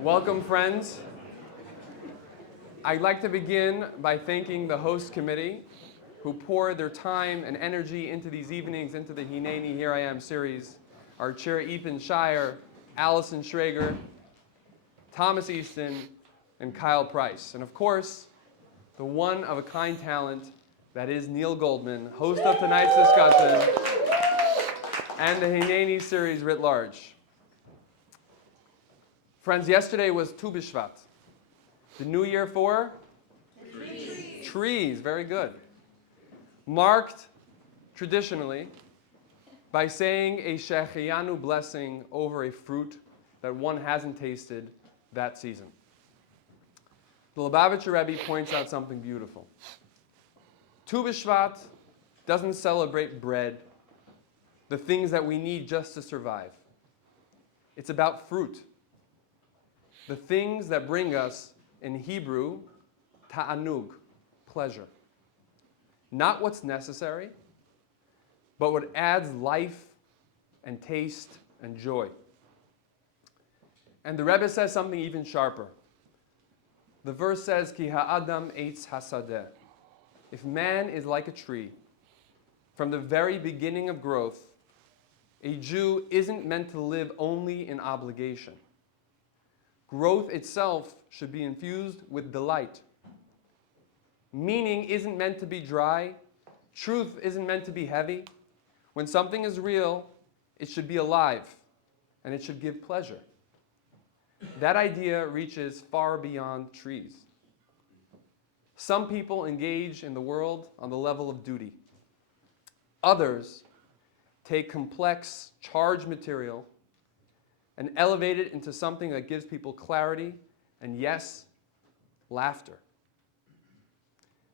Welcome, friends. I'd like to begin by thanking the host committee who poured their time and energy into these evenings, into the Hineni Here I Am series. Our chair, Ethan Shire, Allison Schrager, Thomas Easton, and Kyle Price. And of course, the one-of-a-kind talent that is Neil Goldman, host of tonight's discussion, and the Hineni series writ large. Friends, yesterday was Tu B'Shvat. The new year for? Trees. Trees, very good. Marked traditionally by saying a Shecheyanu blessing over a fruit that one hasn't tasted that season. The Lubavitcher Rebbe points out something beautiful. Tu B'Shvat doesn't celebrate bread, the things that we need just to survive. It's about fruit. The things that bring us, in Hebrew, ta'anug, pleasure. Not what's necessary, but what adds life and taste and joy. And the Rebbe says something even sharper. The verse says, Ki ha'adam eitz hasadeh. If man is like a tree, from the very beginning of growth, a Jew isn't meant to live only in obligation. Growth itself should be infused with delight. Meaning isn't meant to be dry. Truth isn't meant to be heavy. When something is real, it should be alive, and it should give pleasure. That idea reaches far beyond trees. Some people engage in the world on the level of duty. Others take complex, charged material and elevate it into something that gives people clarity and, yes, laughter.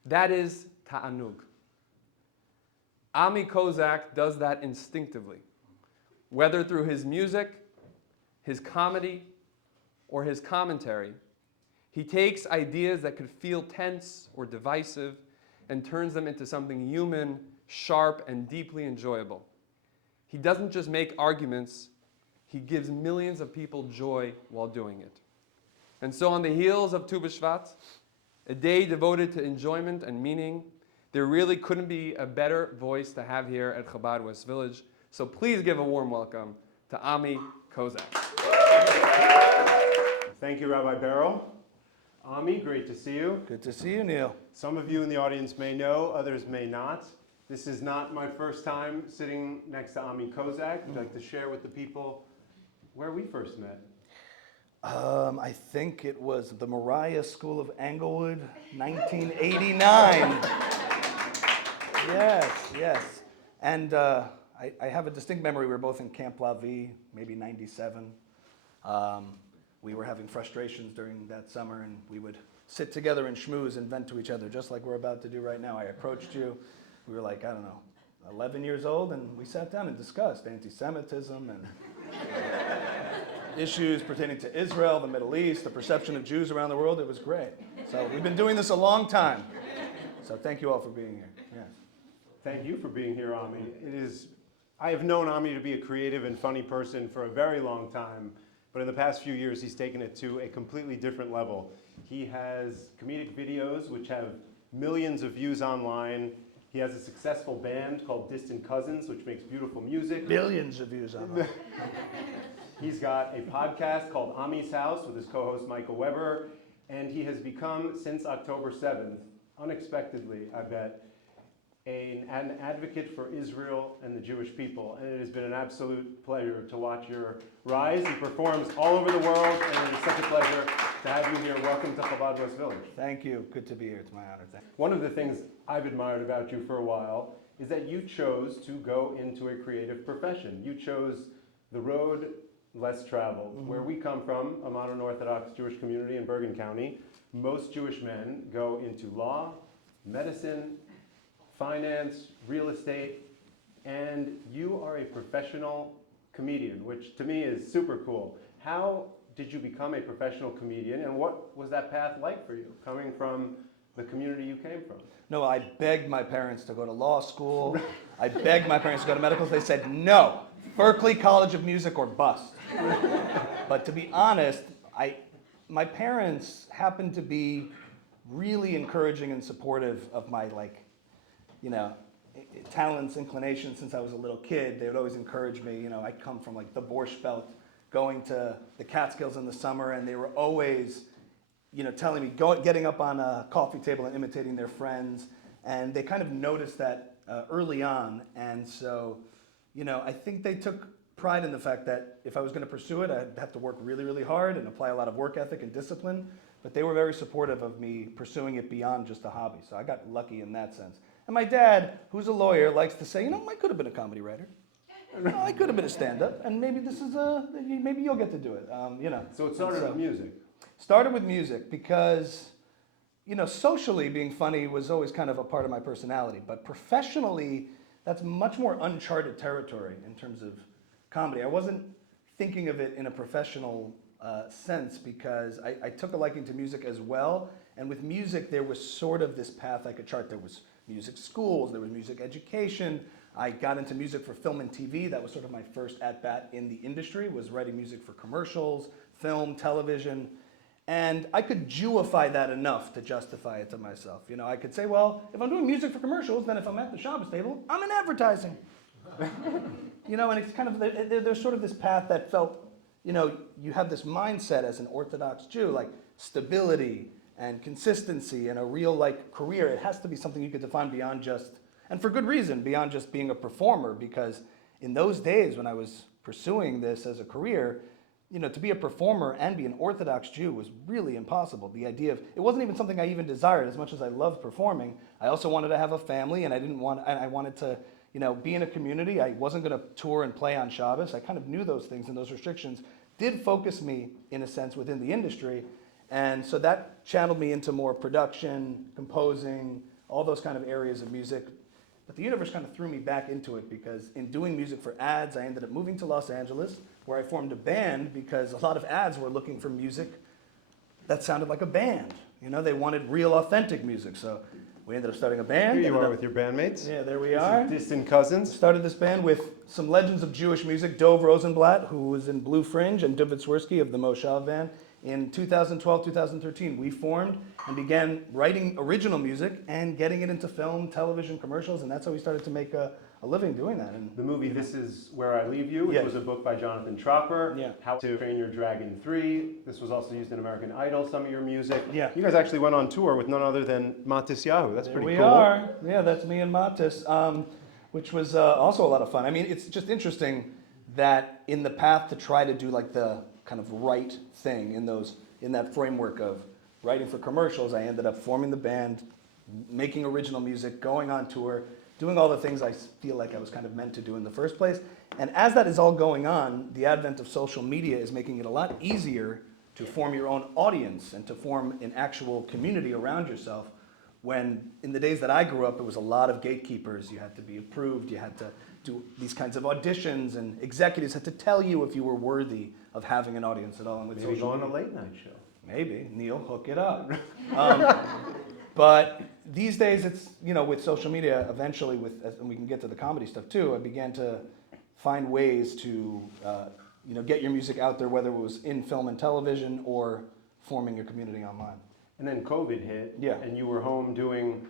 That is ta'anug. Ami Kozak does that instinctively, whether through his music, his comedy, or his commentary. He takes ideas that could feel tense or divisive and turns them into something human, sharp, and deeply enjoyable. He doesn't just make arguments, he gives millions of people joy while doing it. And so on the heels of Tu B'Shvat, a day devoted to enjoyment and meaning, there really couldn't be a better voice to have here at Chabad West Village. So please give a warm welcome to Ami Kozak. Thank you, Rabbi Beryl. Ami, great to see you. Good to see you, Neil. Some of you in the audience may know, others may not. This is not my first time sitting next to Ami Kozak. I'd like to share with the people where we first met. I think it was the Moriah School of Englewood, 1989. Yes. And I have a distinct memory. We were both in Camp La Vie, maybe 97. We were having frustrations during that summer, and we would sit together and schmooze and vent to each other, just like we're about to do right now. I approached you. We were like, 11 years old, and we sat down and discussed anti-Semitism and issues pertaining to Israel, the Middle East, the perception of Jews around the world. It was great. So we've been doing this a long time. So thank you all for being here. Yes. Thank you for being here, Ami. I have known Ami to be a creative and funny person for a very long time, but in the past few years, he's taken it to a completely different level. He has comedic videos which have millions of views online. He has a successful band called Distant Cousins, which makes beautiful music. Billions of views online. He's got a podcast called Ami's House with his co-host Michael Weber, and he has become, since October 7th, unexpectedly, I bet, an advocate for Israel and the Jewish people. And it has been an absolute pleasure to watch your rise. He performs all over the world, and it is such a pleasure to have you here. Welcome to Chabad West Village. Thank you. Good to be here. It's my honor. Thank you. One of the things I've admired about you for a while is that you chose to go into a creative profession. You chose the road less traveled. Mm-hmm. Where we come from, a modern Orthodox Jewish community in Bergen County, most Jewish men go into law, medicine, finance, real estate, and you are a professional comedian, which to me is super cool. How did you become a professional comedian, and what was that path like for you, coming from the community you came from? No, I begged my parents to go to law school. I begged my parents to go to medical school. They said, no, Berkeley College of Music or bust. But to be honest, my parents happened to be really encouraging and supportive of my talents, inclinations since I was a little kid. They would always encourage me. I come from like the Borscht Belt, going to the Catskills in the summer, and they were always, telling me, getting up on a coffee table and imitating their friends. And they kind of noticed that early on. And so, I think they took pride in the fact that if I was going to pursue it, I'd have to work really, really hard and apply a lot of work ethic and discipline. But they were very supportive of me pursuing it beyond just a hobby. So I got lucky in that sense. And my dad, who's a lawyer, likes to say, I could have been a comedy writer. I could have been a stand-up, and maybe maybe you'll get to do it. So it started with music. Started with music because, socially being funny was always kind of a part of my personality. But professionally, that's much more uncharted territory in terms of comedy. I wasn't thinking of it in a professional sense because I took a liking to music as well. And with music, there was sort of this path I could chart. There was music schools, there was music education. I got into music for film and TV. That was sort of my first at-bat in the industry, was writing music for commercials, film, television. And I could Jewify that enough to justify it to myself. I could say, well, if I'm doing music for commercials, then if I'm at the Shabbos table, I'm in advertising. And it's kind of, there's sort of this path that felt, you have this mindset as an Orthodox Jew, like stability and consistency and a real career. It has to be something you could define beyond just, and for good reason, beyond just being a performer, because in those days when I was pursuing this as a career, to be a performer and be an Orthodox Jew was really impossible. The idea of, it wasn't even something I even desired as much as I loved performing. I also wanted to have a family, and I wanted to, be in a community. I wasn't going to tour and play on Shabbos. I kind of knew those things, and those restrictions did focus me, in a sense, within the industry. And so that channeled me into more production, composing, all those kind of areas of music. But the universe kind of threw me back into it because in doing music for ads, I ended up moving to Los Angeles, where I formed a band because a lot of ads were looking for music that sounded like a band. They wanted real, authentic music. So we ended up starting a band. Here you are with your bandmates. Yeah, there we are. Distant cousins. Started this band with some legends of Jewish music, Dov Rosenblatt, who was in Blue Fringe, and David Swirsky of the Moshav Band. In 2012, 2013, we formed and began writing original music and getting it into film, television, commercials, and that's how we started to make a living doing that. And the movie This Is Where I Leave You, which was a book by Jonathan Tropper. Yeah. How to Train Your Dragon 3. This was also used in American Idol, some of your music. Yeah. You guys actually went on tour with none other than Matis Yahu. That's pretty cool. We are. Yeah, that's me and Matis, which was also a lot of fun. I mean, it's just interesting that in the path to try to do the kind of right thing in that framework of writing for commercials, I ended up forming the band, making original music, going on tour, doing all the things I feel like I was kind of meant to do in the first place. And as that is all going on, the advent of social media is making it a lot easier to form your own audience and to form an actual community around yourself. When in the days that I grew up, it was a lot of gatekeepers. You had to be approved, you had to do these kinds of auditions, and executives had to tell you if you were worthy of having an audience at all. And with Maybe social go on a media, late night show. maybe, Neil, hook it up. But these days, it's, with social media, eventually, and we can get to the comedy stuff too, I began to find ways to, get your music out there, whether it was in film and television or forming your community online. And then COVID hit, Yeah. and you were home doing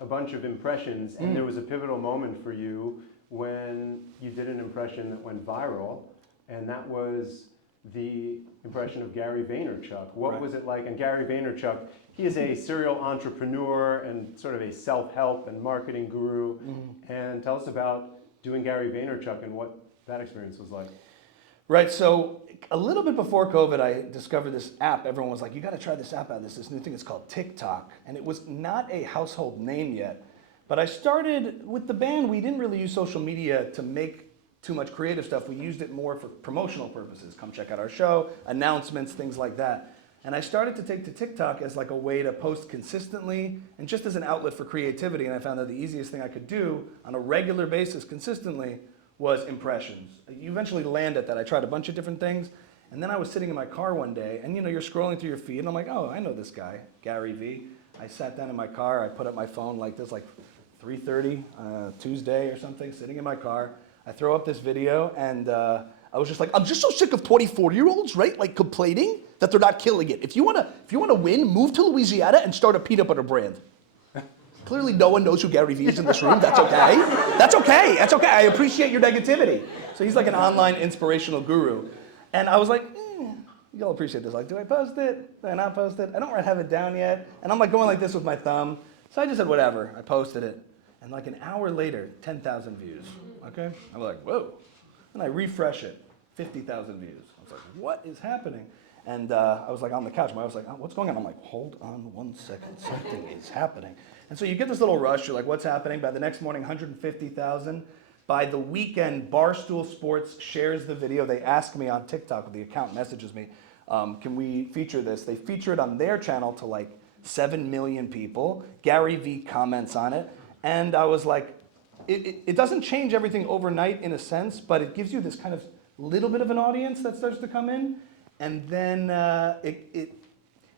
a bunch of impressions, and there was a pivotal moment for you when you did an impression that went viral, and that was the impression of Gary Vaynerchuk. What Right. was it like? And Gary Vaynerchuk, he is a serial entrepreneur and sort of a self-help and marketing guru. And tell us about doing Gary Vaynerchuk and what that experience was like. Right, so a little bit before COVID, I discovered this app. Everyone was like, you gotta try this app out. This new thing is called TikTok. And it was not a household name yet. But I started, with the band, we didn't really use social media to make too much creative stuff. We used it more for promotional purposes. Come check out our show, announcements, things like that. And I started to take to TikTok as a way to post consistently and just as an outlet for creativity. And I found that the easiest thing I could do on a regular basis consistently was impressions. You eventually land at that. I tried a bunch of different things, and then I was sitting in my car one day, and you're scrolling through your feed, and I'm like, oh, I know this guy, Gary V. I sat down in my car, I put up my phone like this, 3:30, Tuesday or something, sitting in my car. I throw up this video, and I was just like, I'm just so sick of 24-year-olds, right, complaining. that they're not killing it. If you wanna win, move to Louisiana and start a peanut butter brand. Clearly no one knows who Gary Vee is in this room. That's okay. That's okay. That's okay. I appreciate your negativity. So he's like an online inspirational guru. And I was like, you'll appreciate this. Like, do I post it? Do I not post it? I don't have it down yet. And I'm like going like this with my thumb. So I just said, whatever. I posted it. And like an hour later, 10,000 views. Okay? I'm like, whoa. And I refresh it, 50,000 views. I was like, what is happening? And I was like on the couch. I was like, oh, what's going on? I'm like, hold on 1 second. Something is happening. And so you get this little rush. You're like, what's happening? By the next morning, 150,000. By the weekend, Barstool Sports shares the video. They ask me on TikTok, the account messages me, can we feature this? They feature it on their channel to like 7 million people. Gary Vee comments on it. And I was like, it doesn't change everything overnight in a sense, but it gives you this kind of little bit of an audience that starts to come in. And then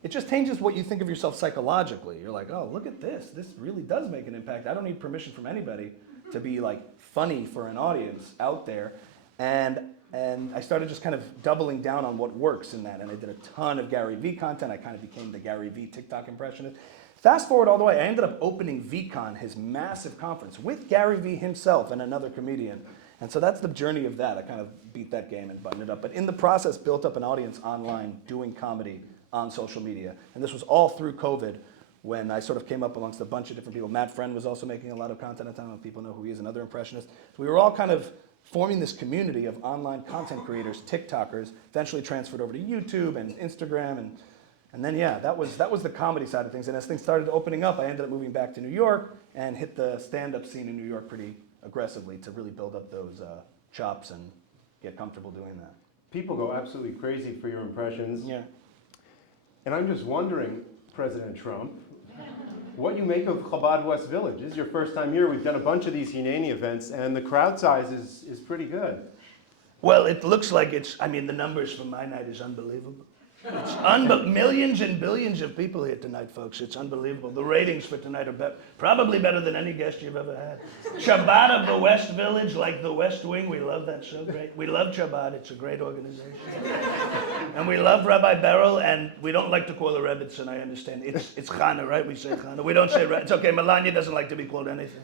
it just changes what you think of yourself psychologically. You're like, oh, look at this. This really does make an impact. I don't need permission from anybody to be like funny for an audience out there. And I started just kind of doubling down on what works in that. And I did a ton of Gary Vee content. I kind of became the Gary Vee TikTok impressionist. Fast forward all the way, I ended up opening VCon, his massive conference, with Gary Vee himself and another comedian. And so that's the journey of that. I kind of beat that game and buttoned it up. But in the process, built up an audience online doing comedy on social media. And this was all through COVID, when I sort of came up amongst a bunch of different people. Matt Friend was also making a lot of content at the time, and people know who he is, another impressionist. So we were all kind of forming this community of online content creators, TikTokers, eventually transferred over to YouTube and Instagram. And then, yeah, that was the comedy side of things. And as things started opening up, I ended up moving back to New York and hit the stand-up scene in New York pretty aggressively to really build up those chops and get comfortable doing that. People go absolutely crazy for your impressions. Yeah. And I'm just wondering, President Trump, what you make of Chabad West Village. This is your first time here. We've done a bunch of these Hineni events, and the crowd size is pretty good. Well, it looks like the numbers from my night is unbelievable. It's millions and billions of people here tonight, folks. It's unbelievable. The ratings for tonight are probably better than any guest you've ever had. Chabad of the West Village, like the West Wing. We love that so great. We love Chabad. It's a great organization. And we love Rabbi Beryl, and we don't like to call her Rebbitzin, I understand. It's Chana, right? We say Chana. We don't say It's okay, Melania doesn't like to be called anything.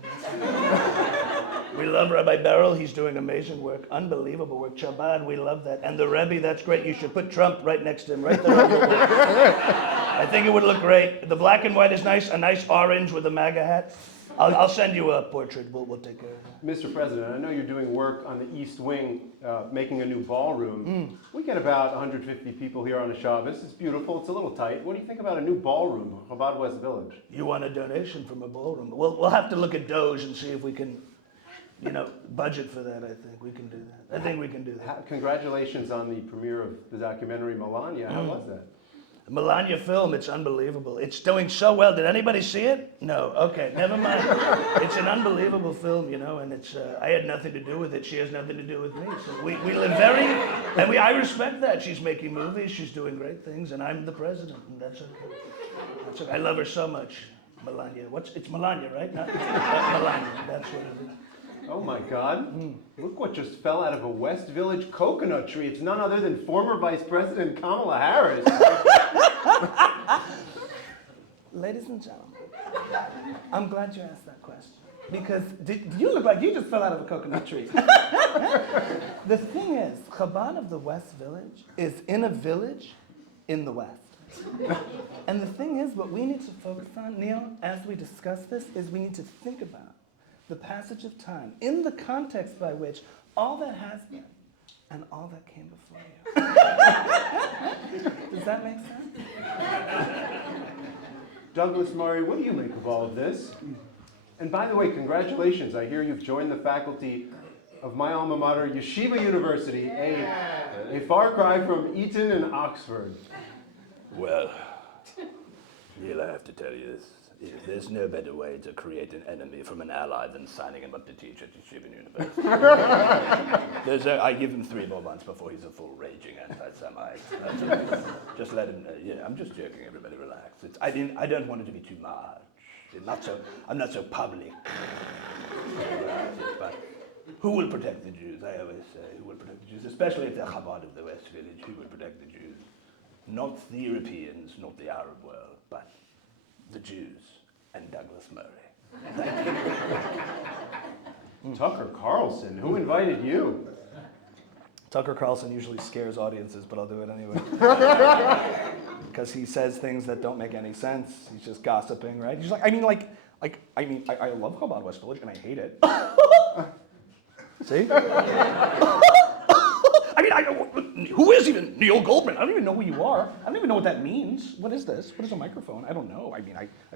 We love Rabbi Beryl. He's doing amazing work, unbelievable work. Chabad, we love that. And the Rebbe, that's great. You should put Trump right next to him, right there on your wall. I think it would look great. The black and white is nice, a nice orange with a MAGA hat. I'll send you a portrait. We'll take care of that. Mr. President, I know you're doing work on the East Wing, making a new ballroom. We get about 150 people here on a Shabbos. It's beautiful. It's a little tight. What do you think about a new ballroom, Chabad West Village? You want a donation from a ballroom? We'll have to look at Doge and see if we can, budget for that. I think we can do that. I think we can do that. Congratulations on the premiere of the documentary Melania. How was that? Melania film, it's unbelievable. It's doing so well. Did anybody see it? No. Okay, never mind. It's an unbelievable film, and it's. I had nothing to do with it. She has nothing to do with me. So we live I respect that. She's making movies. She's doing great things, and I'm the president, and that's okay. That's okay. I love her so much, Melania. It's Melania, right? Not Melania. That's what it is. Oh my God, look what just fell out of a West Village coconut tree. It's none other than former Vice President Kamala Harris. Ladies and gentlemen, I'm glad you asked that question. Because you look like you just fell out of a coconut tree. The thing is, Chabad of the West Village is in a village in the West. And the thing is, what we need to focus on, Neil, as we discuss this, is we need to think about the passage of time in the context by which all that has been and all that came before you. Does that make sense? Douglas Murray, what do you make of all of this? And by the way, congratulations. I hear you've joined the faculty of my alma mater, Yeshiva University, a far cry from Eton and Oxford. Well, Neil, I have to tell you this. There's no better way to create an enemy from an ally than signing him up to teach at Steeven University. I give him 3 more months before he's a full raging anti-Semite. Just let him. I'm just joking. Everybody relax. I don't want it to be too much. I'm not so public. But who will protect the Jews? I always say, who will protect the Jews? Especially if they're Chabad of the West Village. Who will protect the Jews? Not the Europeans, not the Arab world, but the Jews and Douglas Murray. Tucker Carlson, who invited you? Tucker Carlson usually scares audiences, but I'll do it anyway. Because he says things that don't make any sense. He's just gossiping, right? He's like, I love Chabad West Village and I hate it. See? Who is even Neil Goldman? I don't even know who you are. I don't even know what that means. What is this? What is a microphone? I don't know. I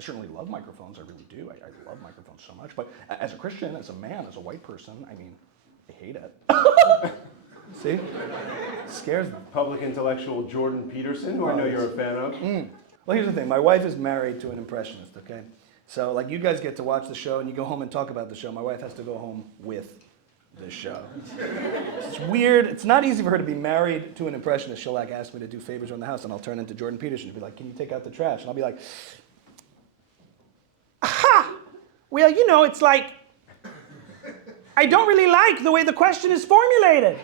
certainly love microphones. I really do. I love microphones so much. But as a Christian, as a man, as a white person, I hate it. See? Scares them. Public intellectual Jordan Peterson, who I know you're a fan of. Well, here's the thing. My wife is married to an impressionist, okay? So, like, you guys get to watch the show and you go home and talk about the show. My wife has to go home with the show. It's weird. It's not easy for her to be married to an impressionist. She'll, like, ask me to do favors around the house, and I'll turn into Jordan Peterson and be like, can you take out the trash? And I'll be like, aha! Well, it's like, I don't really like the way the question is formulated.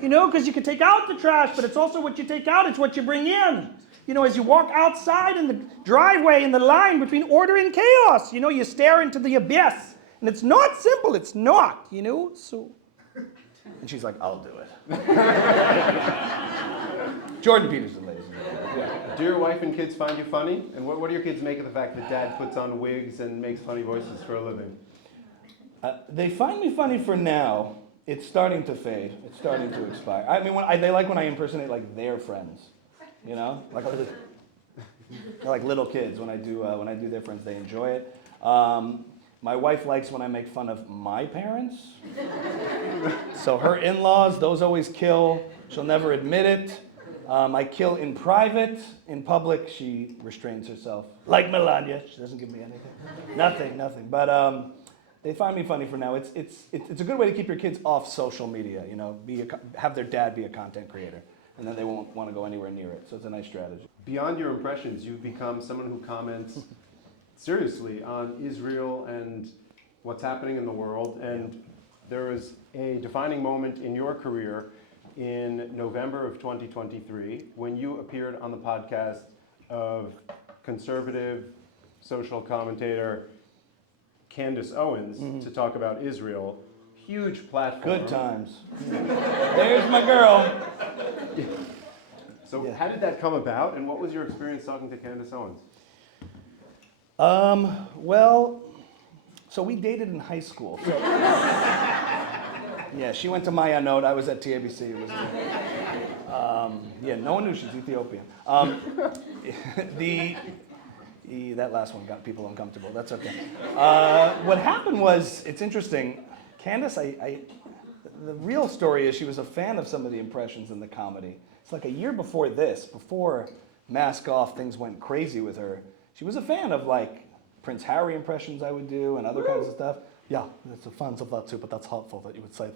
Because you can take out the trash, but it's also what you take out, it's what you bring in. As you walk outside in the driveway in the line between order and chaos, you stare into the abyss. And it's not simple, it's not, so. And she's like, I'll do it. Jordan Peterson, ladies and gentlemen. Yeah. Do your wife and kids find you funny? And what do your kids make of the fact that dad puts on wigs and makes funny voices for a living? They find me funny for now. It's starting to fade. It's starting to expire. They like when I impersonate like their friends, like they're like little kids. When I do their friends, they enjoy it. My wife likes when I make fun of my parents. So her in-laws, those always kill. She'll never admit it. I kill in private. In public, she restrains herself. Like Melania, she doesn't give me anything. Nothing. But they find me funny for now. It's a good way to keep your kids off social media. Have their dad be a content creator, and then they won't want to go anywhere near it. So it's a nice strategy. Beyond your impressions, you've become someone who comments seriously on Israel and what's happening in the world. And there was a defining moment in your career in November of 2023 when you appeared on the podcast of conservative social commentator Candace Owens to talk about Israel. Huge platform. Good times. There's my girl. So how did that come about, and what was your experience talking to Candace Owens? Well, so we dated in high school. So yeah, she went to Mayanot. I was at TABC. It was, no one knew she's Ethiopian. That last one got people uncomfortable. That's okay. What happened was, it's interesting. Candace, the real story is she was a fan of some of the impressions in the comedy. It's like a year before this, before Mask Off, things went crazy with her. She was a fan of like Prince Harry impressions I would do and other kinds of stuff. Yeah, there's fans of that too, but that's hurtful that you would say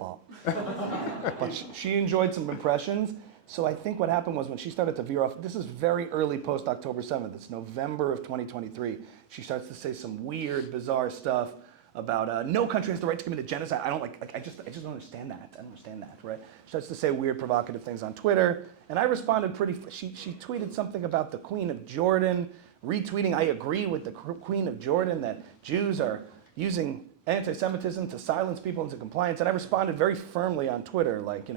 that. But she enjoyed some impressions. So I think what happened was when she started to veer off, this is very early post-October 7th, it's November of 2023, she starts to say some weird, bizarre stuff about no country has the right to commit a genocide. I just don't understand that. I don't understand that, right? She starts to say weird, provocative things on Twitter, and I responded she tweeted something about the Queen of Jordan, retweeting, I agree with the Queen of Jordan that Jews are using anti-Semitism to silence people into compliance, and I responded very firmly on Twitter, like,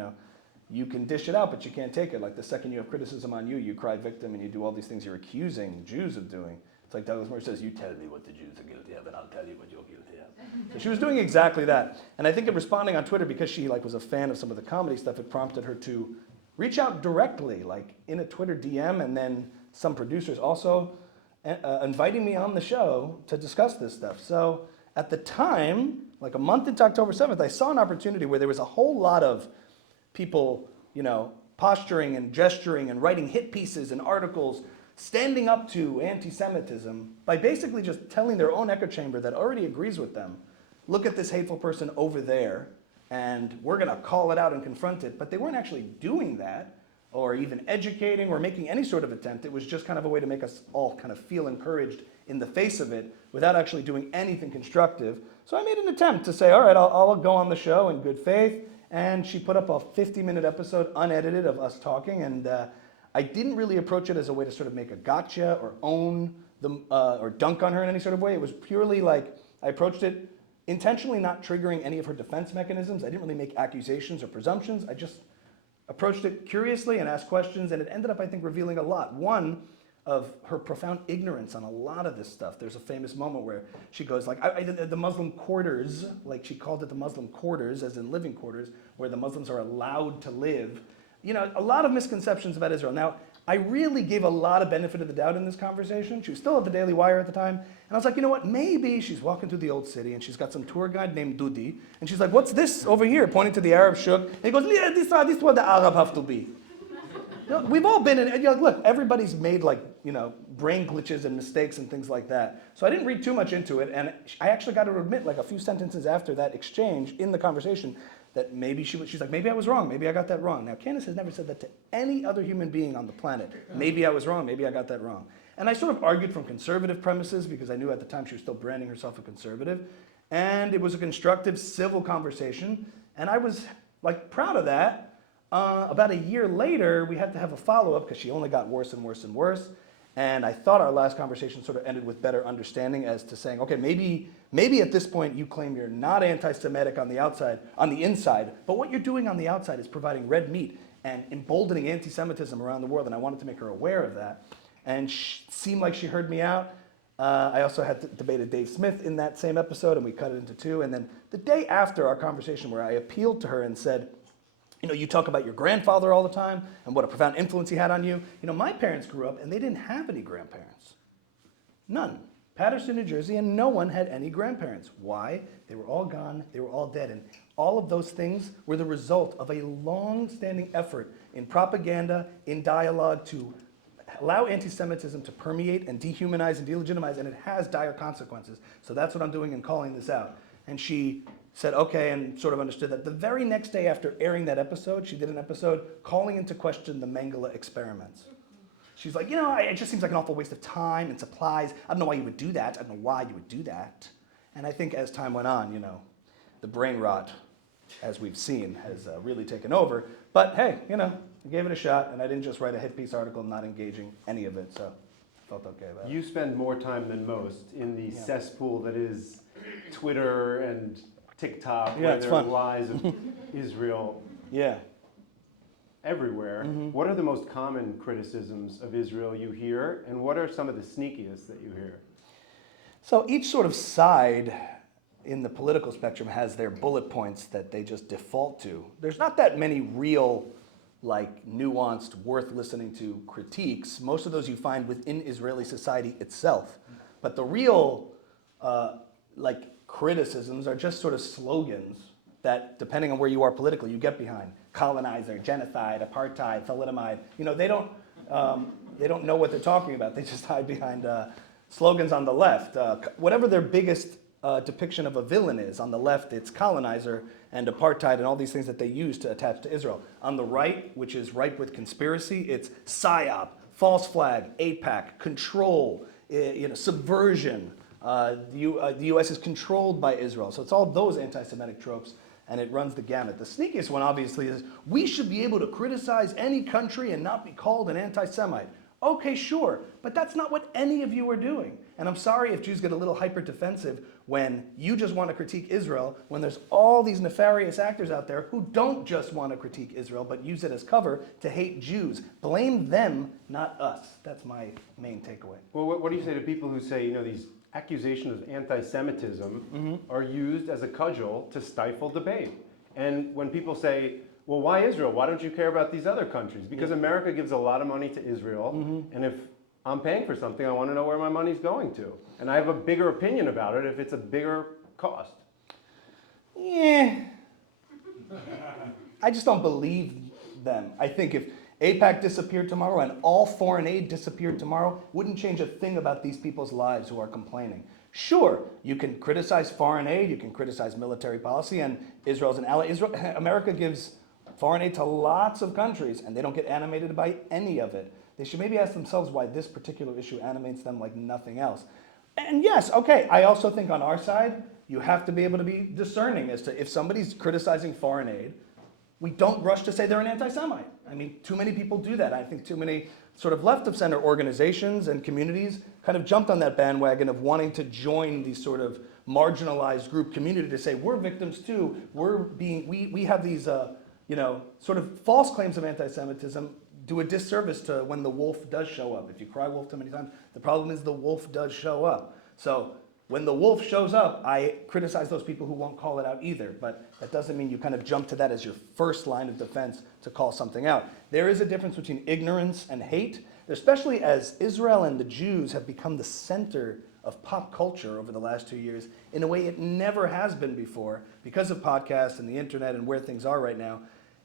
you can dish it out, but you can't take it. Like the second you have criticism on you, you cry victim and you do all these things you're accusing Jews of doing. It's like Douglas Murray says, you tell me what the Jews are guilty of and I'll tell you what you're guilty of. So she was doing exactly that. And I think in responding on Twitter, because she was a fan of some of the comedy stuff, it prompted her to reach out directly, like in a Twitter DM, and then some producers also inviting me on the show to discuss this stuff. So at the time, like a month into October 7th, I saw an opportunity where there was a whole lot of people, posturing and gesturing and writing hit pieces and articles standing up to anti-Semitism by basically just telling their own echo chamber that already agrees with them, look at this hateful person over there, and we're going to call it out and confront it. But they weren't actually doing that or even educating or making any sort of attempt. It was just kind of a way to make us all kind of feel encouraged in the face of it without actually doing anything constructive. So I made an attempt to say, all right, I'll go on the show in good faith. And she put up a 50-minute episode, unedited, of us talking, and I didn't really approach it as a way to sort of make a gotcha or own them or dunk on her in any sort of way. It was purely like I approached it intentionally not triggering any of her defense mechanisms. I didn't really make accusations or presumptions. I just approached it curiously and asked questions, and it ended up, I think, revealing a lot. One, of her profound ignorance on a lot of this stuff. There's a famous moment where she goes like, the Muslim quarters, like she called it the Muslim quarters, as in living quarters, where the Muslims are allowed to live. You know, a lot of misconceptions about Israel. Now, I really gave a lot of benefit of the doubt in this conversation. She was still at the Daily Wire at the time. And I was like, you know what, maybe she's walking through the old city and she's got some tour guide named Dudi. And she's like, what's this over here? Pointing to the Arab shuk. And he goes, yeah, this is what the Arab have to be. You know, we've all been in, and you're like, look, everybody's made like, you know, brain glitches and mistakes and things like that. So I didn't read too much into it. And I actually got to admit, like a few sentences after that exchange in the conversation, that maybe she's like, maybe I was wrong, maybe I got that wrong. Now, Candace has never said that to any other human being on the planet. Maybe I was wrong, maybe I got that wrong. And I sort of argued from conservative premises because I knew at the time she was still branding herself a conservative. And it was a constructive, civil conversation. And I was like proud of that. About a year later, we had to have a follow-up because she only got worse and worse and worse. And I thought our last conversation sort of ended with better understanding as to saying, okay, maybe at this point you claim you're not anti-Semitic on the outside, on the inside, but what you're doing on the outside is providing red meat and emboldening anti-Semitism around the world, and I wanted to make her aware of that. And she seemed like she heard me out. I also had debated Dave Smith in that same episode, and we cut it into two. And then the day after our conversation where I appealed to her and said, you know, you talk about your grandfather all the time and what a profound influence he had on you. You know, my parents grew up and they didn't have any grandparents. None. Paterson, New Jersey, and no one had any grandparents. Why? They were all gone, they were all dead. And all of those things were the result of a long-standing effort in propaganda, in dialogue to allow anti-Semitism to permeate and dehumanize and delegitimize, and it has dire consequences. So that's what I'm doing in calling this out. And she said, okay, and sort of understood that. The very next day after airing that episode, she did an episode calling into question the Mengele experiments. She's like, you know, it just seems like an awful waste of time and supplies. I don't know why you would do that. I don't know why you would do that. And I think as time went on, you know, the brain rot, as we've seen, has really taken over. But hey, you know, I gave it a shot, and I didn't just write a hit piece article not engaging any of it, so I felt okay about it. You spend more time than most in the cesspool that is Twitter and TikTok, where there are lies of Israel everywhere. Mm-hmm. What are the most common criticisms of Israel you hear, and what are some of the sneakiest that you hear? So each sort of side in the political spectrum has their bullet points that they just default to. There's not that many real, like, nuanced, worth listening to critiques. Most of those you find within Israeli society itself. But the real, criticisms are just sort of slogans that, depending on where you are politically, you get behind. Colonizer, genocide, apartheid, thalidomide. You know, they don't know what they're talking about. They just hide behind slogans on the left. Whatever their biggest depiction of a villain is. On the left, it's colonizer and apartheid and all these things that they use to attach to Israel. On the right, which is ripe with conspiracy, it's PSYOP, false flag, AIPAC, control, subversion. The U.S. is controlled by Israel. So it's all those anti-Semitic tropes, and it runs the gamut. The sneakiest one, obviously, is we should be able to criticize any country and not be called an anti-Semite. Okay, sure, but that's not what any of you are doing. And I'm sorry if Jews get a little hyper-defensive when you just want to critique Israel, when there's all these nefarious actors out there who don't just want to critique Israel, but use it as cover to hate Jews. Blame them, not us. That's my main takeaway. Well, what do you say to people who say, these accusations of anti-Semitism are used as a cudgel to stifle debate? And when people say, well, why Israel? Why don't you care about these other countries? Because America gives a lot of money to Israel, and if I'm paying for something, I want to know where my money's going to. And I have a bigger opinion about it if it's a bigger cost. Yeah. I just don't believe them. I think if AIPAC disappeared tomorrow and all foreign aid disappeared tomorrow, wouldn't change a thing about these people's lives who are complaining. Sure, you can criticize foreign aid, you can criticize military policy, and Israel's an ally. America gives foreign aid to lots of countries, and they don't get animated by any of it. They should maybe ask themselves why this particular issue animates them like nothing else. And yes, okay, I also think on our side, you have to be able to be discerning as to if somebody's criticizing foreign aid, we don't rush to say they're an anti-Semite. I mean, too many people do that. I think too many sort of left of center organizations and communities kind of jumped on that bandwagon of wanting to join these sort of marginalized group community to say, we're victims too, we have these, sort of false claims of anti-Semitism do a disservice to when the wolf does show up. If you cry wolf too many times, the problem is the wolf does show up. So when the wolf shows up, I criticize those people who won't call it out either, but that doesn't mean you kind of jump to that as your first line of defense to call something out. There is a difference between ignorance and hate, especially as Israel and the Jews have become the center of pop culture over the last 2 years in a way it never has been before because of podcasts and the internet and where things are right now.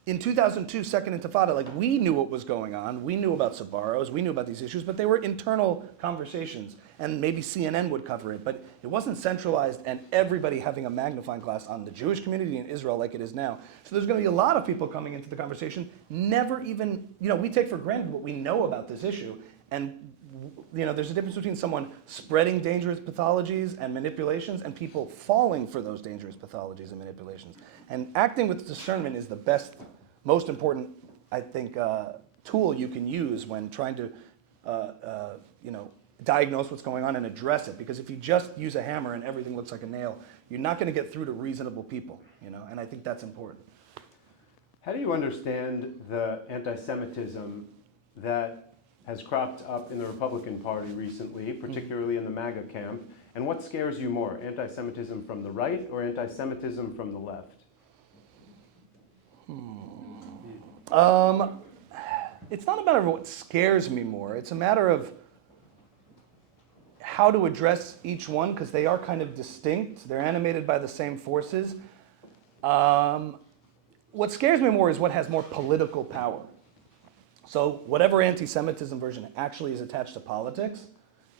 In 2002, Second Intifada, like we knew what was going on. We knew about Sbarros, we knew about these issues, but they were internal conversations. And maybe CNN would cover it, but it wasn't centralized and everybody having a magnifying glass on the Jewish community in Israel like it is now. So there's going to be a lot of people coming into the conversation, never even, we take for granted what we know about this issue. And there's a difference between someone spreading dangerous pathologies and manipulations and people falling for those dangerous pathologies and manipulations. And acting with discernment is the best, most important, I think, tool you can use when trying to, diagnose what's going on and address it. Because if you just use a hammer and everything looks like a nail, you're not going to get through to reasonable people, and I think that's important. How do you understand the anti-Semitism that has cropped up in the Republican Party recently, particularly in the MAGA camp? And what scares you more, anti-Semitism from the right or anti-Semitism from the left? It's not a matter of what scares me more. It's a matter of how to address each one, because they are kind of distinct. They're animated by the same forces. What scares me more is what has more political power. So whatever anti-Semitism version actually is attached to politics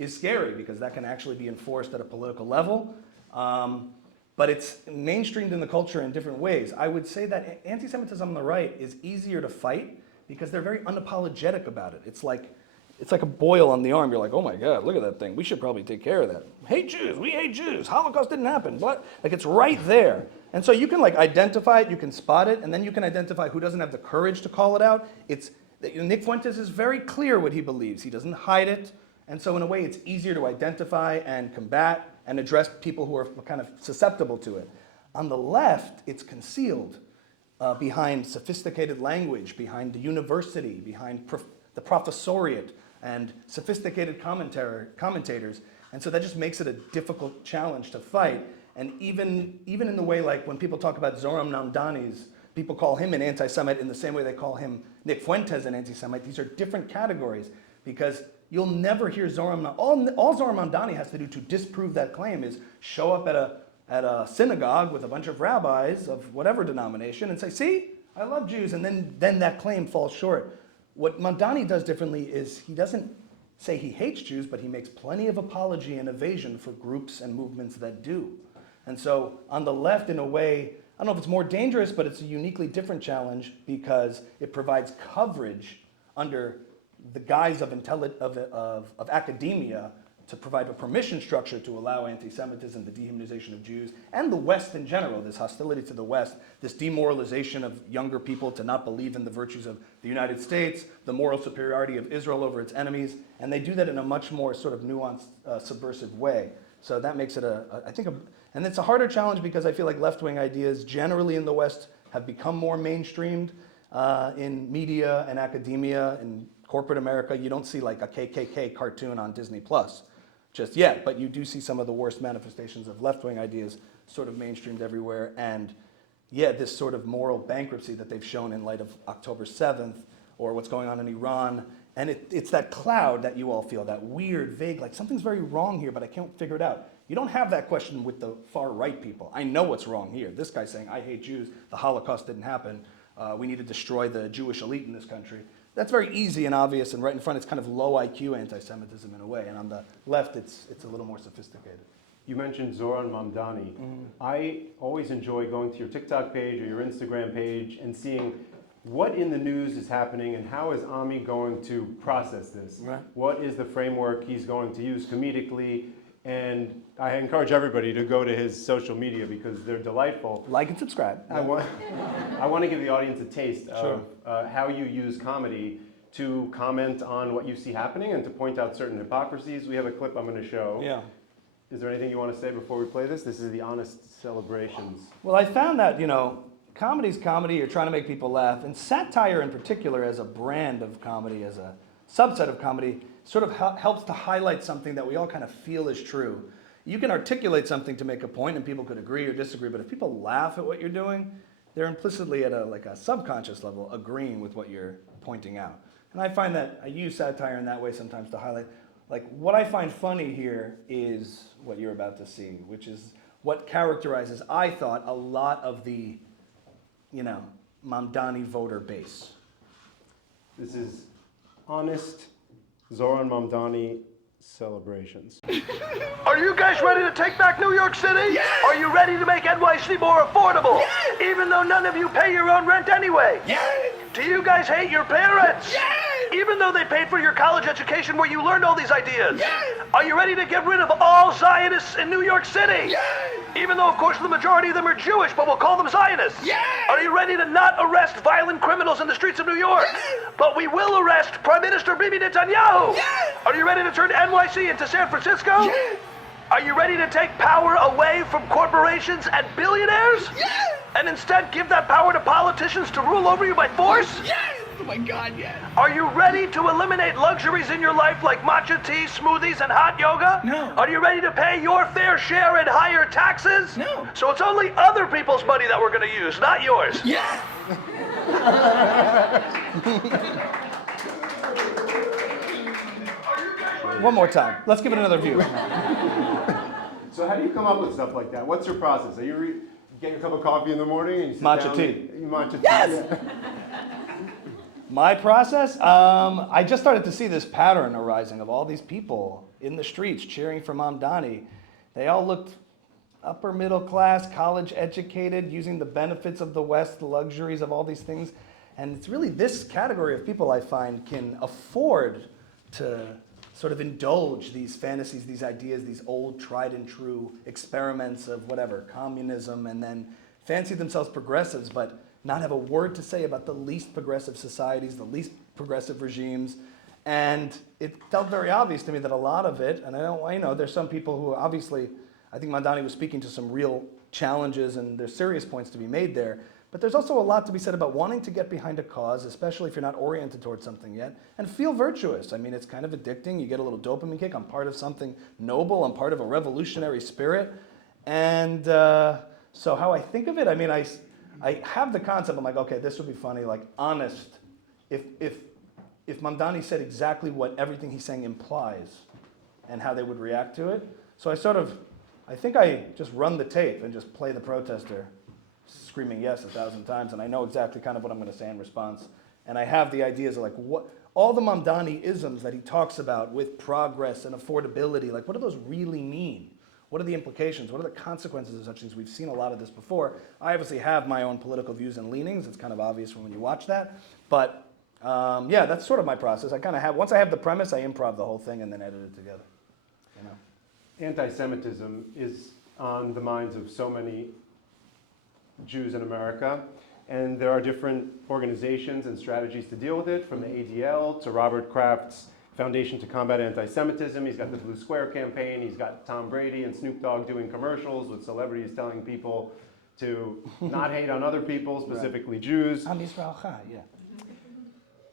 is scary, because that can actually be enforced at a political level. But it's mainstreamed in the culture in different ways. I would say that anti-Semitism on the right is easier to fight because they're very unapologetic about it. It's like a boil on the arm. You're like, oh my God, look at that thing. We should probably take care of that. Hate Jews, we hate Jews. Holocaust didn't happen. But it's right there. And so you can identify it, you can spot it, and then you can identify who doesn't have the courage to call it out. Nick Fuentes is very clear what he believes. He doesn't hide it. And so in a way, it's easier to identify and combat and address people who are kind of susceptible to it. On the left, it's concealed behind sophisticated language, behind the university, behind the professoriate, and sophisticated commentators. And so that just makes it a difficult challenge to fight. And even in the way, like when people talk about Zohar Mamdani's, people call him an anti-Semite in the same way they call him Nick Fuentes an anti-Semite. These are different categories because you'll never hear Zohar Mamdani. All Zohar Mamdani has to do to disprove that claim is show up at a synagogue with a bunch of rabbis of whatever denomination and say, see, I love Jews, and then that claim falls short. What Mamdani does differently is he doesn't say he hates Jews, but he makes plenty of apology and evasion for groups and movements that do. And so on the left, in a way, I don't know if it's more dangerous, but it's a uniquely different challenge because it provides coverage under the guise of academia to provide a permission structure to allow anti-Semitism, the dehumanization of Jews, and the West in general, this hostility to the West, this demoralization of younger people to not believe in the virtues of the United States, the moral superiority of Israel over its enemies, and they do that in a much more sort of nuanced, subversive way. So that makes it and it's a harder challenge because I feel like left-wing ideas generally in the West have become more mainstreamed in media and academia and corporate America. You don't see like a KKK cartoon on Disney Plus just yet, but you do see some of the worst manifestations of left-wing ideas sort of mainstreamed everywhere. And yeah, this sort of moral bankruptcy that they've shown in light of October 7th or what's going on in Iran. And it's that cloud that you all feel, that weird, vague, like something's very wrong here, but I can't figure it out. You don't have that question with the far right people. I know what's wrong here. This guy's saying, I hate Jews, the Holocaust didn't happen, we need to destroy the Jewish elite in this country. That's very easy and obvious, and right in front it's kind of low IQ anti-Semitism in a way, and on the left it's a little more sophisticated. You mentioned Zoran Mamdani. I always enjoy going to your TikTok page or your Instagram page and seeing what in the news is happening and how is Ami going to process this? Right. What is the framework he's going to use comedically? And I encourage everybody to go to his social media because they're delightful. Like and subscribe. I want to give the audience a taste of how you use comedy to comment on what you see happening and to point out certain hypocrisies. We have a clip I'm going to show. Yeah. Is there anything you want to say before we play this? This is the Honest Celebrations. Well, I found that, comedy's comedy, you're trying to make people laugh, and satire in particular as a brand of comedy, as a subset of comedy, sort of helps to highlight something that we all kind of feel is true. You can articulate something to make a point and people could agree or disagree, but if people laugh at what you're doing, they're implicitly at a subconscious level agreeing with what you're pointing out. And I find that I use satire in that way sometimes to highlight, what I find funny here is what you're about to see, which is what characterizes, I thought, a lot of the, Mamdani voter base. This is Honest Zoran Mamdani Celebrations. Are you guys ready to take back New York City? Yes! Are you ready to make NYC more affordable? Yes! Even though none of you pay your own rent anyway? Yes! Do you guys hate your parents? Yes! Even though they paid for your college education where you learned all these ideas? Yes! Are you ready to get rid of all Zionists in New York City? Yes! Even though, of course, the majority of them are Jewish, but we'll call them Zionists? Yes! Are you ready to not arrest violent criminals in the streets of New York? Yes! But we will arrest Prime Minister Bibi Netanyahu! Yes! Are you ready to turn NYC into San Francisco? Yes! Are you ready to take power away from corporations and billionaires? Yes! And instead give that power to politicians to rule over you by force? Yes! Oh my God, yes! Are you ready to eliminate luxuries in your life like matcha tea, smoothies, and hot yoga? No. Are you ready to pay your fair share and higher taxes? No. So it's only other people's money that we're going to use, not yours. Yes! One more time. Let's give it another view. So how do you come up with stuff like that? What's your process? Are you get a cup of coffee in the morning and you sit Matcha down tea. Matcha tea. Yes! Yeah. My process? I just started to see this pattern arising of all these people in the streets cheering for Mamdani. They all looked upper middle class, college educated, using the benefits of the West, the luxuries of all these things. And it's really this category of people I find can afford to sort of indulge these fantasies, these ideas, these old tried and true experiments of whatever, communism, and then fancy themselves progressives, but not have a word to say about the least progressive societies, the least progressive regimes. And it felt very obvious to me that a lot of it, and I know there's some people who obviously, I think Mamdani was speaking to some real challenges and there's serious points to be made there, but there's also a lot to be said about wanting to get behind a cause, especially if you're not oriented towards something yet, and feel virtuous. I mean, it's kind of addicting. You get a little dopamine kick. I'm part of something noble. I'm part of a revolutionary spirit. And so how I think of it, I mean, I have the concept. I'm like, okay, this would be funny, like honest. If Mamdani said exactly what everything he's saying implies and how they would react to it. So I think I just run the tape and just play the protester screaming yes 1,000 times, and I know exactly kind of what I'm going to say in response. And I have the ideas of like what all the Mamdani isms that he talks about with progress and affordability, like what do those really mean? What are the implications? What are the consequences of such things? We've seen a lot of this before. I obviously have my own political views and leanings. It's kind of obvious from when you watch that. But yeah, that's sort of my process. I kind of have, once I have the premise, I improv the whole thing and then edit it together. You know? Anti-Semitism is on the minds of so many Jews in America, and there are different organizations and strategies to deal with it, from the ADL to Robert Kraft's Foundation to Combat Anti-Semitism. He's got the Blue Square campaign. He's got Tom Brady and Snoop Dogg doing commercials with celebrities telling people to not hate on other people, specifically Jews. Am Yisrael Chai, yeah.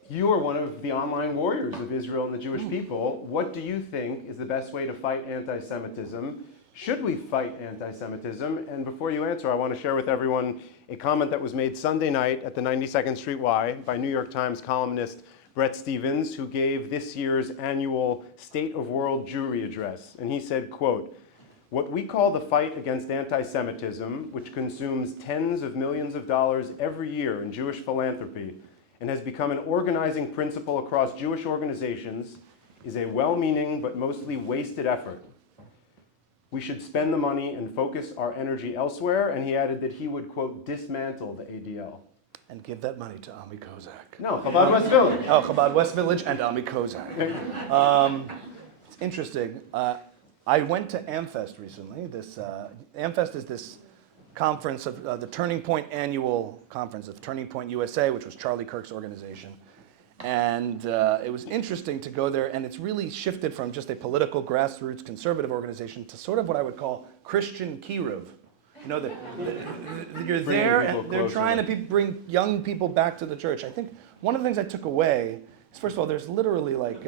You are one of the online warriors of Israel and the Jewish people. What do you think is the best way to fight anti-Semitism? Should we fight anti-Semitism? And before you answer, I want to share with everyone a comment that was made Sunday night at the 92nd Street Y by New York Times columnist Bret Stephens, who gave this year's annual State of World Jewry address. And he said, quote, "What we call the fight against anti-Semitism, which consumes tens of millions of dollars every year in Jewish philanthropy and has become an organizing principle across Jewish organizations, is a well-meaning but mostly wasted effort. We should spend the money and focus our energy elsewhere." And he added that he would, quote, "dismantle the ADL." And give that money to Ami Kozak. No, Chabad West Village. Oh, Chabad West Village and Ami Kozak. It's interesting. I went to AmFest recently. AmFest is this conference of the Turning Point annual conference of Turning Point USA, which was Charlie Kirk's organization. And it was interesting to go there, and it's really shifted from just a political grassroots conservative organization to sort of what I would call Christian Kiruv. You know, you're there and they're trying to bring young people back to the church. I think one of the things I took away is, first of all, there's literally like,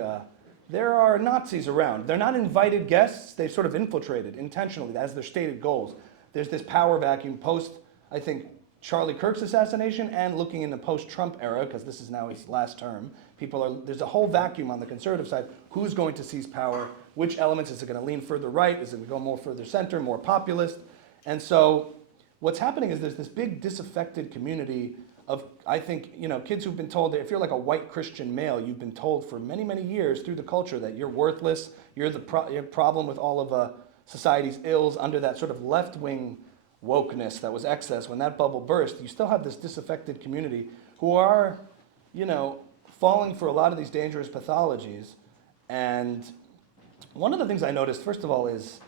there are Nazis around. They're not invited guests. They've sort of infiltrated intentionally as their stated goals. There's this power vacuum post, I think, Charlie Kirk's assassination and looking in the post-Trump era, because this is now his last term. There's a whole vacuum on the conservative side. Who's going to seize power? Which elements? Is it going to lean further right? Is it going to go more further center, more populist? And so what's happening is there's this big disaffected community of, I think, kids who've been told that if you're like a white Christian male, you've been told for many, many years through the culture that you're worthless, you're the problem with all of society's ills under that sort of left-wing wokeness that was excess. When that bubble burst, you still have this disaffected community who are, falling for a lot of these dangerous pathologies. And one of the things I noticed, first of all, is,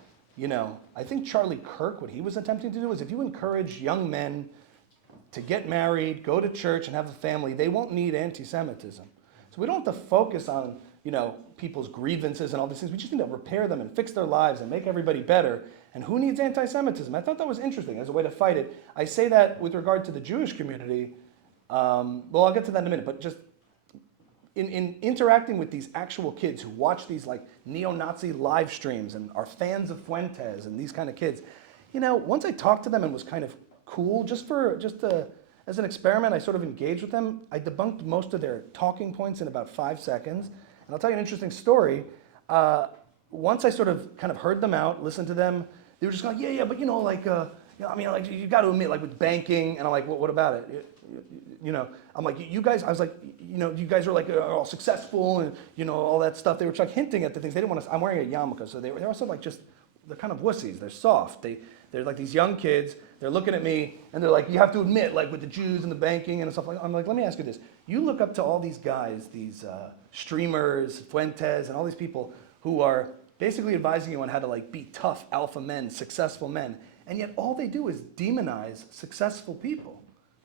I think Charlie Kirk, what he was attempting to do is if you encourage young men to get married, go to church, and have a family, they won't need anti-Semitism. So we don't have to focus on, people's grievances and all these things. We just need to repair them and fix their lives and make everybody better. And who needs anti-Semitism? I thought that was interesting as a way to fight it. I say that with regard to the Jewish community. Well, I'll get to that in a minute, but just in interacting with these actual kids who watch these like neo-Nazi live streams and are fans of Fuentes and these kind of kids, once I talked to them and was kind of cool, as an experiment, I sort of engaged with them. I debunked most of their talking points in about 5 seconds. And I'll tell you an interesting story. Once I sort of kind of heard them out, listened to them, they were just going, yeah, but you got to admit, like with banking, and I'm like, well, what about it? I'm like, you guys, I was like, you guys are like all successful and all that stuff. They were like hinting at the things they didn't want to. I'm wearing a yarmulke, so they're also like they're kind of wussies. They're soft. They're like these young kids. They're looking at me and they're like, you have to admit, like with the Jews and the banking and stuff like that. I'm like, let me ask you this. You look up to all these guys, these streamers, Fuentes, and all these people who are basically advising you on how to like be tough alpha men, successful men, and yet all they do is demonize successful people,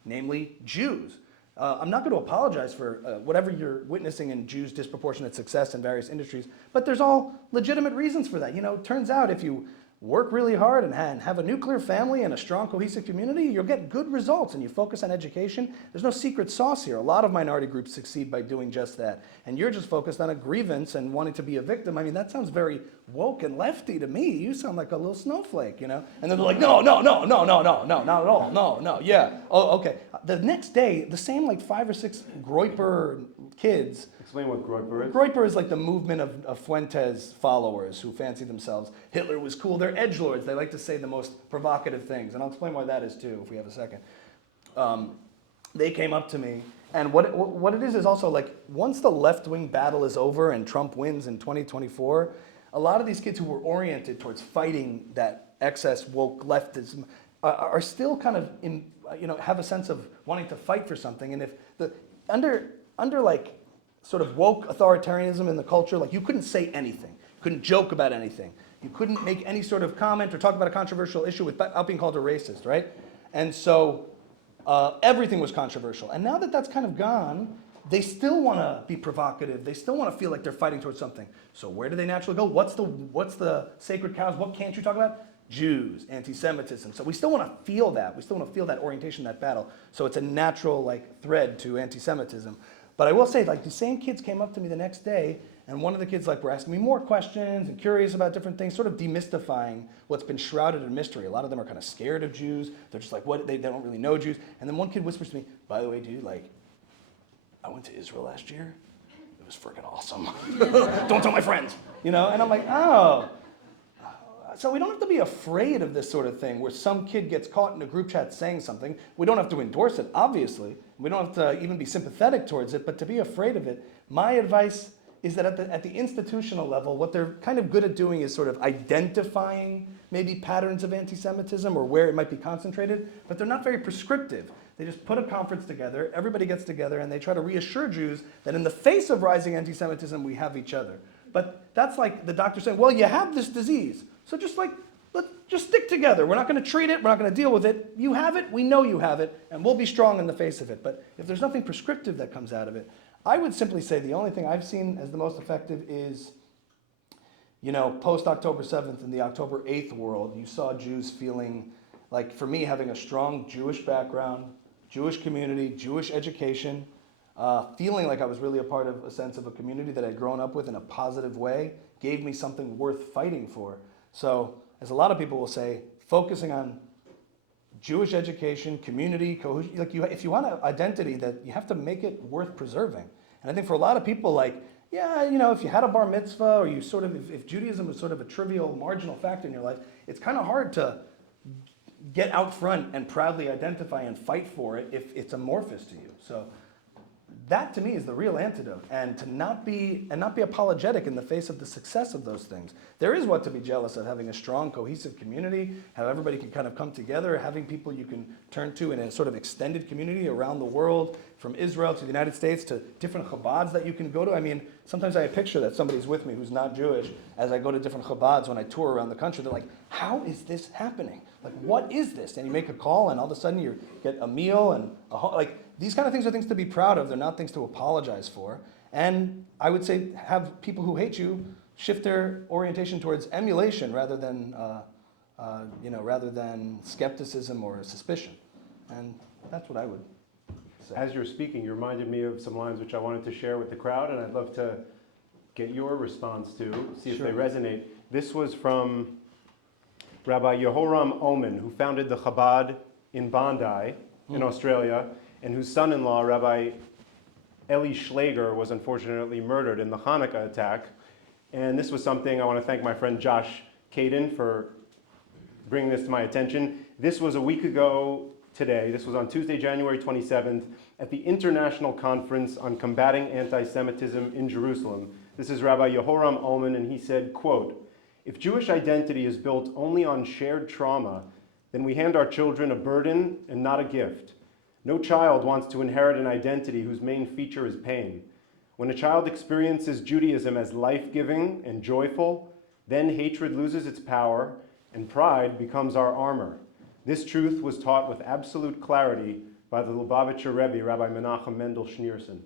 namely Jews. I'm not going to apologize for whatever you're witnessing in Jews' disproportionate success in various industries, but there's all legitimate reasons for that. It turns out if you work really hard and have a nuclear family and a strong, cohesive community, you'll get good results, and you focus on education. There's no secret sauce here. A lot of minority groups succeed by doing just that. And you're just focused on a grievance and wanting to be a victim. I mean, that sounds very woke and lefty to me. You sound like a little snowflake, And then they're like, no, not at all, no, yeah. Oh, okay. The next day, the same like 5 or 6 Groyper kids. Explain what Groyper is. Groyper is like the movement of Fuentes followers who fancy themselves Hitler was cool. They're edgelords. They like to say the most provocative things, and I'll explain why that is too if we have a second. They came up to me, and what it is also like once the left-wing battle is over and Trump wins in 2024, a lot of these kids who were oriented towards fighting that excess woke leftism are still kind of have a sense of wanting to fight for something, and if the under like sort of woke authoritarianism in the culture, like you couldn't say anything, couldn't joke about anything, you couldn't make any sort of comment or talk about a controversial issue without being called a racist, right? And so everything was controversial. And now that that's kind of gone, they still want to be provocative. They still want to feel like they're fighting towards something. So where do they naturally go? What's the sacred cows? What can't you talk about? Jews, anti-Semitism. So we still want to feel that. We still want to feel that orientation, that battle. So it's a natural like thread to anti-Semitism. But I will say, like, the same kids came up to me the next day, and one of the kids were asking me more questions and curious about different things, sort of demystifying what's been shrouded in mystery. A lot of them are kind of scared of Jews. They're just like, what? They don't really know Jews. And then one kid whispers to me, by the way, dude, like, I went to Israel last year. It was freaking awesome. Don't tell my friends, And I'm like, oh. So we don't have to be afraid of this sort of thing where some kid gets caught in a group chat saying something. We don't have to endorse it, obviously. We don't have to even be sympathetic towards it, but to be afraid of it. My advice is that at the institutional level, what they're kind of good at doing is sort of identifying maybe patterns of anti-Semitism or where it might be concentrated, but they're not very prescriptive. They just put a conference together, everybody gets together, and they try to reassure Jews that in the face of rising anti-Semitism, we have each other. But that's like the doctor saying, well, you have this disease. So just like, let's just stick together. We're not going to treat it. We're not going to deal with it. You have it. We know you have it. And we'll be strong in the face of it. But if there's nothing prescriptive that comes out of it, I would simply say the only thing I've seen as the most effective is, post October 7th in the October 8th world, you saw Jews feeling like, for me, having a strong Jewish background, Jewish community, Jewish education, feeling like I was really a part of a sense of a community that I'd grown up with in a positive way, gave me something worth fighting for. So, as a lot of people will say, focusing on Jewish education, community, cohesion, if you want an identity, that you have to make it worth preserving. And I think for a lot of people, if you had a bar mitzvah, or you sort of, if Judaism was sort of a trivial, marginal factor in your life, it's kind of hard to get out front and proudly identify and fight for it if it's amorphous to you. So that to me is the real antidote, and to not be apologetic in the face of the success of those things. There is what to be jealous of, having a strong, cohesive community, how everybody can kind of come together, having people you can turn to in a sort of extended community around the world, from Israel to the United States to different Chabads that you can go to. I mean, sometimes I picture that somebody's with me who's not Jewish as I go to different Chabads when I tour around the country. They're like, how is this happening? Like, what is this? And you make a call and all of a sudden you get a meal and these kind of things are things to be proud of. They're not things to apologize for. And I would say have people who hate you shift their orientation towards emulation rather than skepticism or suspicion. And that's what I would say. As you're speaking, you reminded me of some lines which I wanted to share with the crowd, and I'd love to get your response to, see if they resonate. This was from Rabbi Yehoram Omen, who founded the Chabad in Bondi, in Australia, and whose son-in-law, Rabbi Eli Schrager, was unfortunately murdered in the Hanukkah attack. And this was something I want to thank my friend Josh Caden for bringing this to my attention. This was a week ago today. This was on Tuesday, January 27th, at the International Conference on Combating Anti-Semitism in Jerusalem. This is Rabbi Yehoram Omen, and he said, quote, "If Jewish identity is built only on shared trauma, then we hand our children a burden and not a gift. No child wants to inherit an identity whose main feature is pain. When a child experiences Judaism as life-giving and joyful, then hatred loses its power and pride becomes our armor. This truth was taught with absolute clarity by the Lubavitcher Rebbe, Rabbi Menachem Mendel Schneerson."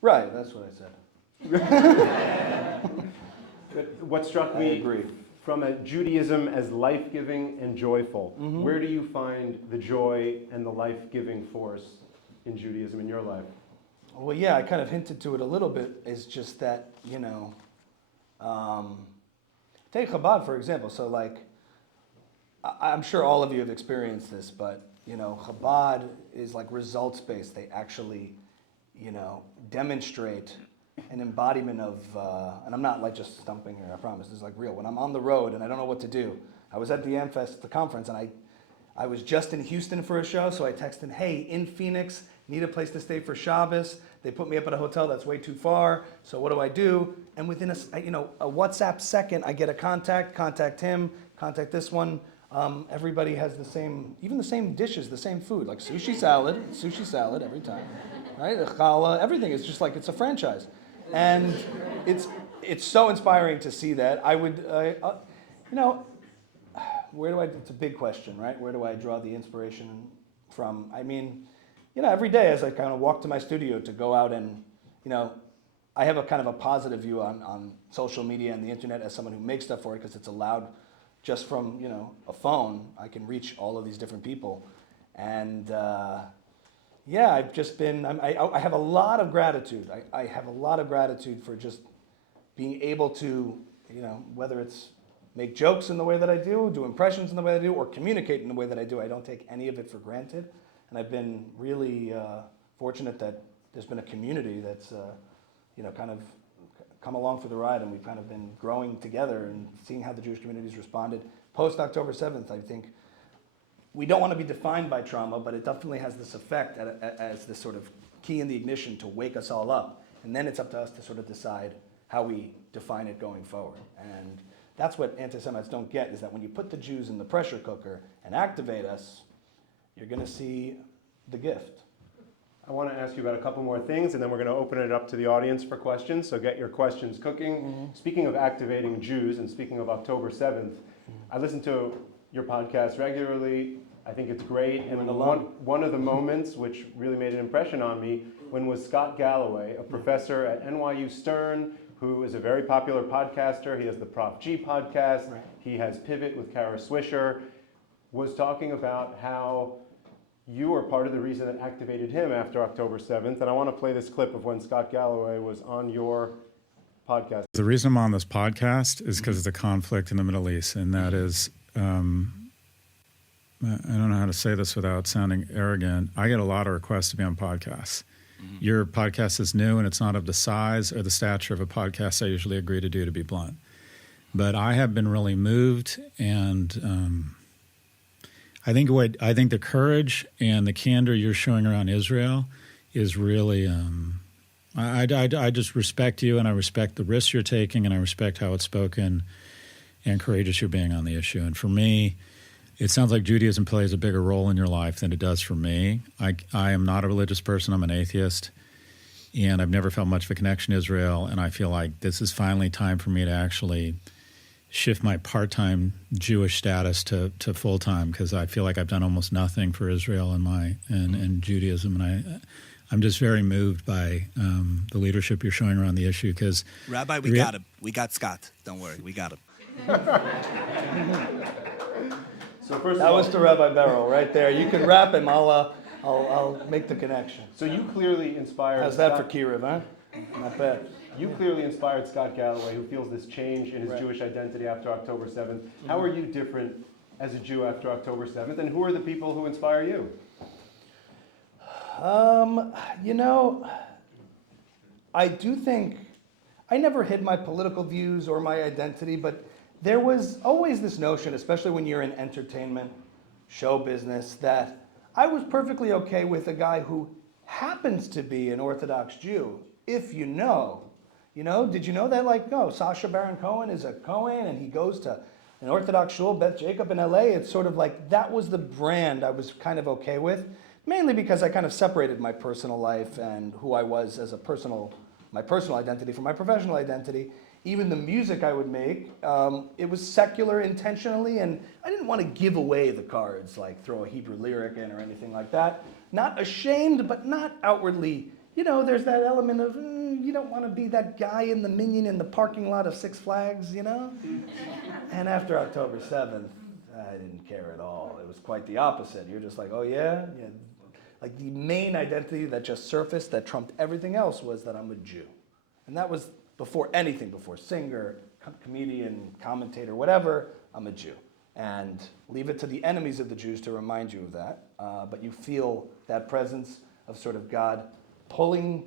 Right, that's what I said. What struck me, I agree. From a Judaism as life-giving and joyful, where do you find the joy and the life-giving force in Judaism in your life? Well, yeah, I kind of hinted to it a little bit, is just that, take Chabad, for example. So, I'm sure all of you have experienced this, but, Chabad is results-based. They actually, demonstrate an embodiment of, and I'm not just stumping here, I promise, this is real. When I'm on the road and I don't know what to do, I was at the Amfest, the conference, and I was just in Houston for a show, so I texted, hey, in Phoenix, need a place to stay for Shabbos. They put me up at a hotel that's way too far, so what do I do? And within a WhatsApp second, I get a contact him, contact this one. Everybody has even the same dishes, the same food, like sushi salad every time, right? Challah, everything is just it's a franchise. And it's so inspiring to see that. I would, it's a big question, right? Where do I draw the inspiration from? I mean, every day as I kind of walk to my studio to go out and, I have a kind of a positive view on social media and the internet as someone who makes stuff for it, because it's allowed just from, a phone, I can reach all of these different people. And I've just been, I have a lot of gratitude. I have a lot of gratitude for just being able to, whether it's make jokes in the way that I do impressions in the way that I do, or communicate in the way that I do. I don't take any of it for granted. And I've been really fortunate that there's been a community that's, kind of come along for the ride, and we've kind of been growing together and seeing how the Jewish community's responded. Post October 7th, I think, we don't want to be defined by trauma, but it definitely has this effect as this sort of key in the ignition to wake us all up. And then it's up to us to sort of decide how we define it going forward. And that's what anti-Semites don't get, is that when you put the Jews in the pressure cooker and activate us, you're going to see the gift. I want to ask you about a couple more things, and then we're going to open it up to the audience for questions, so get your questions cooking. Speaking of activating Jews, and speaking of October 7th, I listen to your podcast regularly. I think it's great, and one of the moments which really made an impression on me when was Scott Galloway, a professor at NYU Stern, who is a very popular podcaster. He has the Prof G podcast. Right. He has Pivot with Kara Swisher, was talking about how you are part of the reason that activated him after October 7th. And I want to play this clip of when Scott Galloway was on your podcast. The reason I'm on this podcast is because of the conflict in the Middle East. And that is, I don't know how to say this without sounding arrogant. I get a lot of requests to be on podcasts. Your podcast is new and it's not of the size or the stature of a podcast I usually agree to do, to be blunt. But I have been really moved, and I think the courage and the candor you're showing around Israel is really, I just respect you, and I respect the risks you're taking, and I respect how it's spoken and courageous you're being on the issue. And for me, it sounds like Judaism plays a bigger role in your life than it does for me. I am not a religious person. I'm an atheist, and I've never felt much of a connection to Israel, and I feel like this is finally time for me to actually shift my part-time Jewish status to full-time, because I feel like I've done almost nothing for Israel and Judaism, and I'm just very moved by the leadership you're showing around the issue. Because Rabbi, we got him. We got Scott. Don't worry, we got him. So first That was to Rabbi Beryl right there. You can wrap him. I'll make the connection. So you clearly inspired. How's that for Kiriv, huh? Not bad. You clearly inspired Scott Galloway, who feels this change in his Right. Jewish identity after October 7th. How are you different as a Jew after October 7th, and who are the people who inspire you? I do think I never hid my political views or my identity, but there was always this notion, especially when you're in entertainment, show business, that I was perfectly okay with a guy who happens to be an Orthodox Jew, if you know. Did you know that, Sacha Baron Cohen is a Cohen and he goes to an Orthodox shul, Beth Jacob in LA? It's sort of like that was the brand I was kind of okay with, mainly because I kind of separated my personal life and who I was as my personal identity from my professional identity. Even the music I would make, it was secular intentionally, and I didn't want to give away the cards, like throw a Hebrew lyric in or anything like that. Not ashamed, but not outwardly. There's that element of, you don't want to be that guy in the minion in the parking lot of Six Flags, And after October 7th, I didn't care at all. It was quite the opposite. You're just like, oh yeah? Like the main identity that just surfaced, that trumped everything else, was that I'm a Jew. And that was before anything, before singer, comedian, commentator, whatever, I'm a Jew. And leave it to the enemies of the Jews to remind you of that. But you feel that presence of sort of God pulling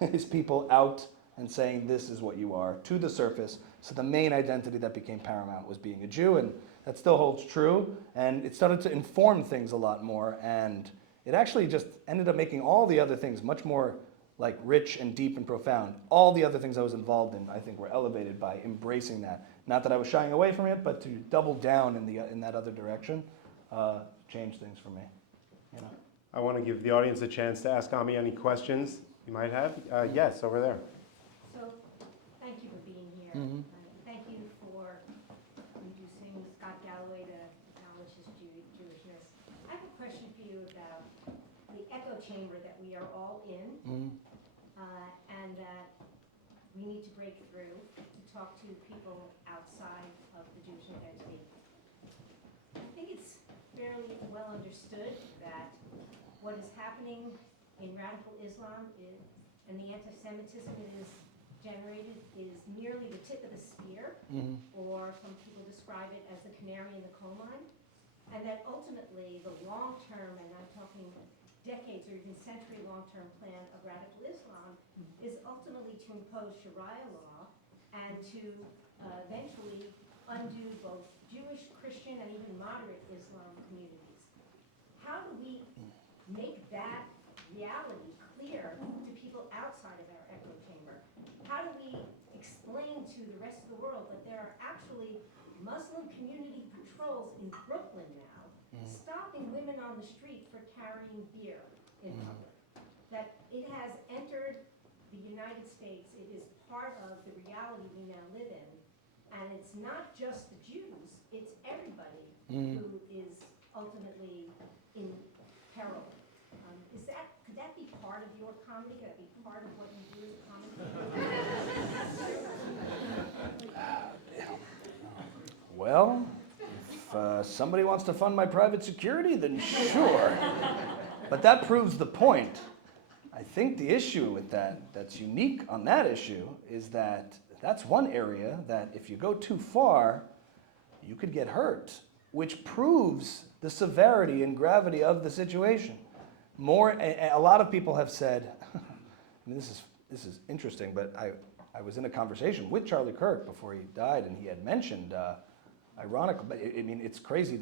his people out and saying, this is what you are, to the surface. So the main identity that became paramount was being a Jew, and that still holds true. And it started to inform things a lot more, and it actually just ended up making all the other things much more like rich and deep and profound. All the other things I was involved in, I think, were elevated by embracing that. Not that I was shying away from it, but to double down in that other direction changed things for me. I want to give the audience a chance to ask Ami any questions you might have. Yes, over there. So, thank you for being here. Thank you for inducing Scott Galloway to acknowledge his Jewishness. I have a question for you about the echo chamber that we are all in, and that we need to break through to talk to people outside of the Jewish identity. I think it's fairly well understood that what is happening in radical Islam and the anti-Semitism it is generated is merely the tip of the spear, or some people describe it as the canary in the coal mine, and that ultimately the long-term, and I'm talking decades or even century long-term plan of radical Islam is ultimately to impose Sharia law and to eventually undo both Jewish, Christian, and even moderate Islam communities. How do we make that reality clear to people outside of our echo chamber? How do we explain to the rest of the world that there are actually Muslim community patrols in Brooklyn now stopping women on the street for carrying beer in public? That it has entered the United States. It is part of the reality we now live in. And it's not just the Jews, it's everybody who is ultimately in peril. Could that be part of your comedy? Could that be part of what you do as a commentator? Well, if somebody wants to fund my private security, then sure. But that proves the point. I think the issue with that's unique on that issue, is that that's one area that if you go too far, you could get hurt, which proves the severity and gravity of the situation. A lot of people have said, I mean, this is interesting, but I was in a conversation with Charlie Kirk before he died, and he had mentioned, ironically, but I mean, it's crazy.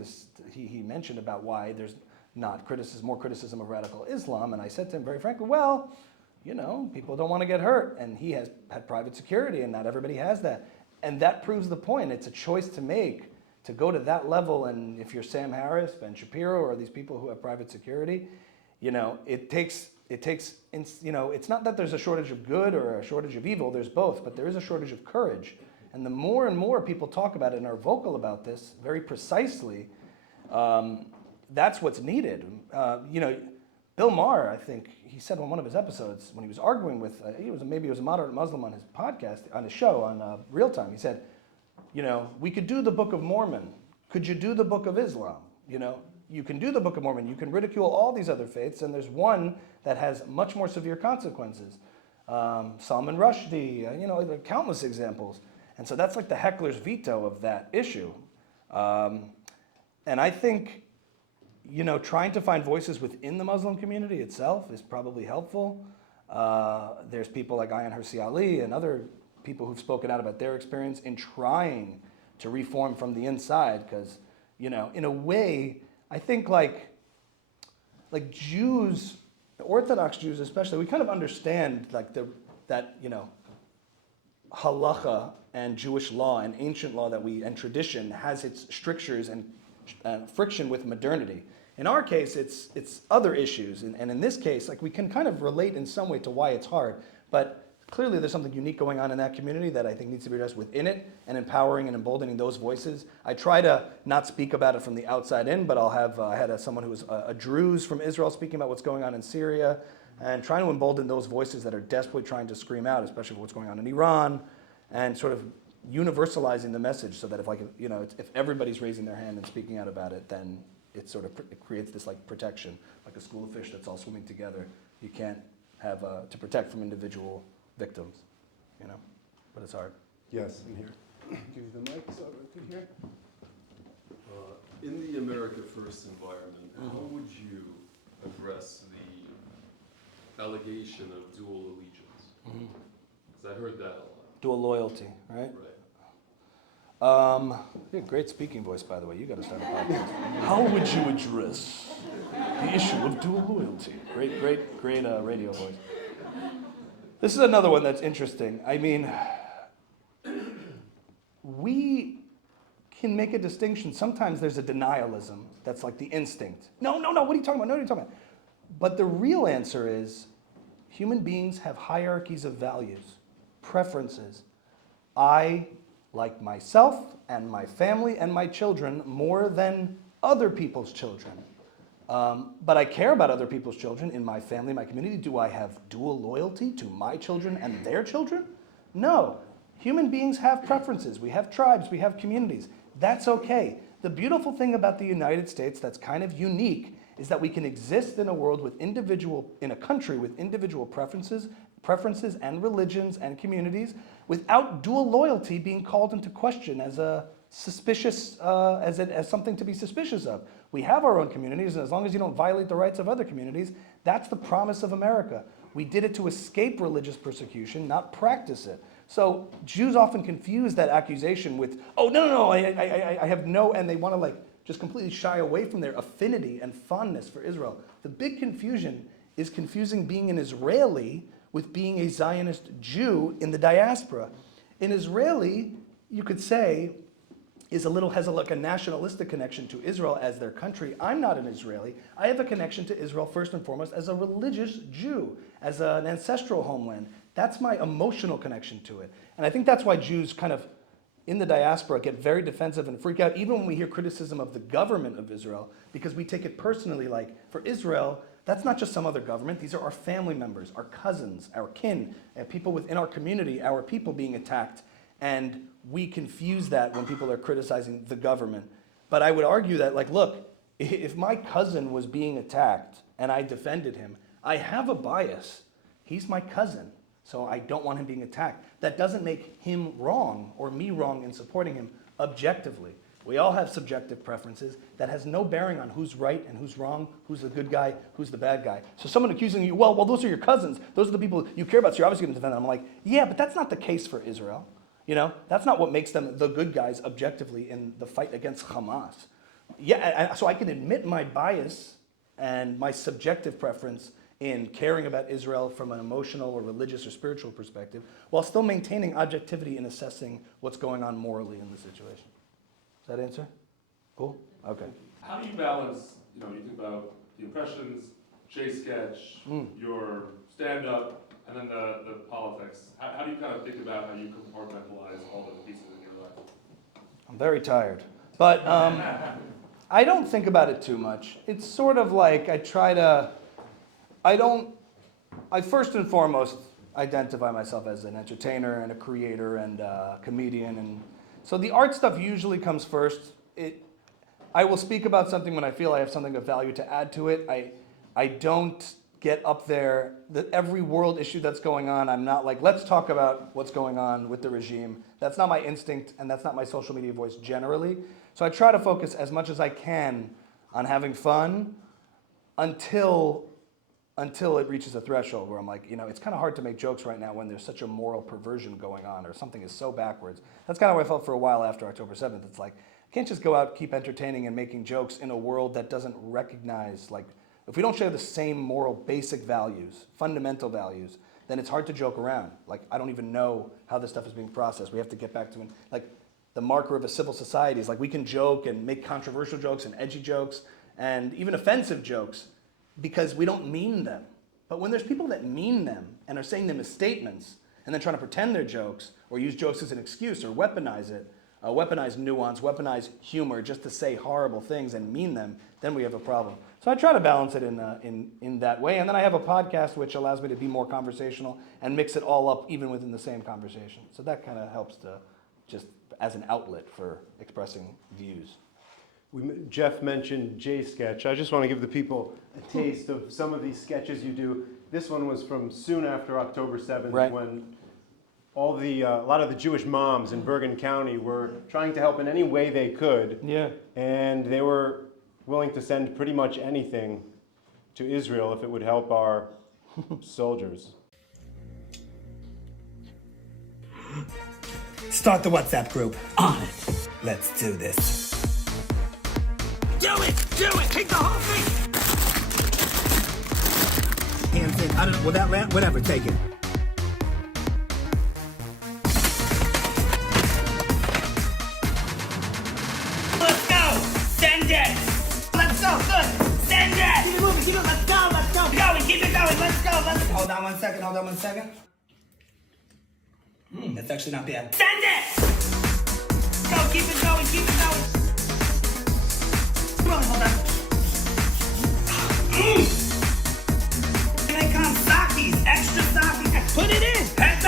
He mentioned about why there's not more criticism of radical Islam, and I said to him very frankly, well, you know, people don't want to get hurt, and he has had private security, and not everybody has that. And that proves the point. It's a choice to make, to go to that level, and if you're Sam Harris, Ben Shapiro, or these people who have private security, you know, it takes, you know, it's not that there's a shortage of good or a shortage of evil, there's both, but there is a shortage of courage. And the more and more people talk about it and are vocal about this very precisely, that's what's needed. You know, Bill Maher, I think, he said on one of his episodes when he was arguing with, maybe he was a moderate Muslim on his podcast, on his show, on Real Time, he said, you know, we could do the Book of Mormon. Could you do the Book of Islam? You know, you can do the Book of Mormon. You can ridicule all these other faiths, and there's one that has much more severe consequences. Salman Rushdie, you know, there are countless examples. And so that's like the heckler's veto of that issue. And I think, you know, trying to find voices within the Muslim community itself is probably helpful. There's people like Ayaan Hirsi Ali and other people who've spoken out about their experience in trying to reform from the inside, because, you know, in a way, I think like Jews, Orthodox Jews especially, we kind of understand like that, you know, halacha and Jewish law and ancient law and tradition has its strictures and friction with modernity. In our case, it's other issues, and in this case, like we can kind of relate in some way to why it's hard, but clearly there's something unique going on in that community that I think needs to be addressed within it, and empowering and emboldening those voices. I try to not speak about it from the outside in, but I'll have, I had someone who was a Druze from Israel speaking about what's going on in Syria, and trying to embolden those voices that are desperately trying to scream out, especially for what's going on in Iran, and sort of universalizing the message so that if everybody's raising their hand and speaking out about it, then it creates this like protection, like a school of fish that's all swimming together. You can't have to protect from individual victims, you know, but it's hard. Yes, in here. Give you the mic, so to here. In the America First environment, how would you address the allegation of dual allegiance? Because I heard that a lot. Dual loyalty, right? Right. You have a great speaking voice, by the way. You got to start a podcast. How would you address the issue of dual loyalty? Great radio voice. This is another one that's interesting. I mean, we can make a distinction. Sometimes there's a denialism that's like the instinct. No, what are you talking about? No, what are you talking about? But the real answer is human beings have hierarchies of values, preferences. I like myself and my family and my children more than other people's children. But I care about other people's children in my family, my community. Do I have dual loyalty to my children and their children? No. Human beings have preferences. We have tribes, we have communities. That's okay. The beautiful thing about the United States that's kind of unique is that we can exist in a world in a country with individual preferences and religions and communities without dual loyalty being called into question as a suspicious, as something to be suspicious of. We have our own communities, and as long as you don't violate the rights of other communities, that's the promise of America. We did it to escape religious persecution, not practice it. So Jews often confuse that accusation with, oh, no, I have no, and they want to just completely shy away from their affinity and fondness for Israel. The big confusion is confusing being an Israeli with being a Zionist Jew in the diaspora. In Israeli, you could say, has a nationalistic connection to Israel as their country. I'm not an Israeli. I have a connection to Israel first and foremost as a religious Jew, as an ancestral homeland. That's my emotional connection to it. And I think that's why Jews kind of in the diaspora get very defensive and freak out, even when we hear criticism of the government of Israel, because we take it personally, like, for Israel, that's not just some other government. These are our family members, our cousins, our kin, people within our community, our people being attacked. And we confuse that when people are criticizing the government. But I would argue that, like, look, if my cousin was being attacked and I defended him, I have a bias. He's my cousin, so I don't want him being attacked. That doesn't make him wrong or me wrong in supporting him objectively. We all have subjective preferences. That has no bearing on who's right and who's wrong, who's the good guy, who's the bad guy. So someone accusing you, well, those are your cousins. Those are the people you care about, so you're obviously going to defend them. I'm like, yeah, but that's not the case for Israel. You know, that's not what makes them the good guys objectively in the fight against Hamas. Yeah, so I can admit my bias and my subjective preference in caring about Israel from an emotional or religious or spiritual perspective, while still maintaining objectivity in assessing what's going on morally in the situation. Does that answer? Cool? Okay. How do you balance, you think about the impressions, J-sketch, your stand-up, and then the politics? How do you kind of think about how you compartmentalize all the pieces in your life? I'm very tired. But I don't think about it too much. It's sort of like I first and foremost identify myself as an entertainer and a creator and a comedian. And so the art stuff usually comes first. I will speak about something when I feel I have something of value to add to it. I don't get up there, every world issue that's going on, I'm not like, let's talk about what's going on with the regime. That's not my instinct, and that's not my social media voice generally. So I try to focus as much as I can on having fun until it reaches a threshold where I'm like, it's kind of hard to make jokes right now when there's such a moral perversion going on or something is so backwards. That's kind of what I felt for a while after October 7th. It's like, I can't just go out, keep entertaining and making jokes in a world that doesn't recognize, like, if we don't share the same moral basic values, fundamental values, then it's hard to joke around. Like, I don't even know how this stuff is being processed. We have to get back to, like, the marker of a civil society is like, we can joke and make controversial jokes and edgy jokes and even offensive jokes because we don't mean them. But when there's people that mean them and are saying them as statements and then trying to pretend they're jokes or use jokes as an excuse or weaponize it, weaponize nuance, weaponize humor just to say horrible things and mean them, then we have a problem. So I try to balance it in that way. And then I have a podcast which allows me to be more conversational and mix it all up even within the same conversation. So that kind of helps to just as an outlet for expressing views. Jeff mentioned J-sketch. I just want to give the people a taste of some of these sketches you do. This one was from soon after October 7th, right, when a lot of the Jewish moms in Bergen County were trying to help in any way they could. Yeah. And they were willing to send pretty much anything to Israel if it would help our soldiers. Start the WhatsApp group. On it. Let's do this. Do it! Take the whole thing! Hands in. I don't know. Will that land? Whatever. Take it. Let's go! Send it! Let's go! Good! Send it! Keep it moving. Keep it. Let's go! Keep it going. Let's go! Hold on one second. That's actually not bad. Send it! Go, keep it going. Hold on. Here they come, Sakis, extra Sakis. Put it in. Heads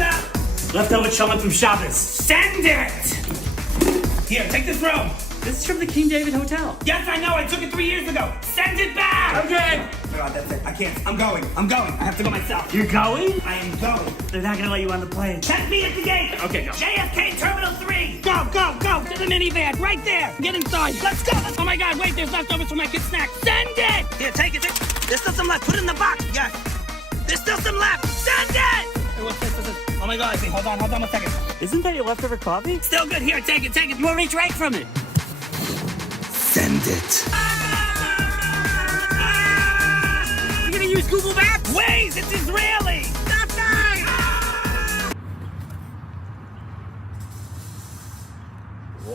up. Leftover chillin' from Shabbos. Send it! Here, take this room. This is from the King David Hotel. Yes, I know. I took it 3 years ago. Send it back! Okay. God, that's it. I can't. I'm going. I have to go myself. You're going? I am going. They're not gonna let you on the plane. Check me at the gate. Okay, go. JFK Terminal 3. Go to the minivan, right there. Get inside. Let's go. Oh my God, wait, there's leftovers for my kid's snack. Send it! Here, take it. There's still some left. Put it in the box. Yes. There's still some left. Send it! Hey, what's this? Oh my God. Hold on 1 second. Isn't that your leftover coffee? Still good. Here, take it. You want me to drink from it? Send it. You gonna use Google Maps? Waze, it's Israeli. Stop that!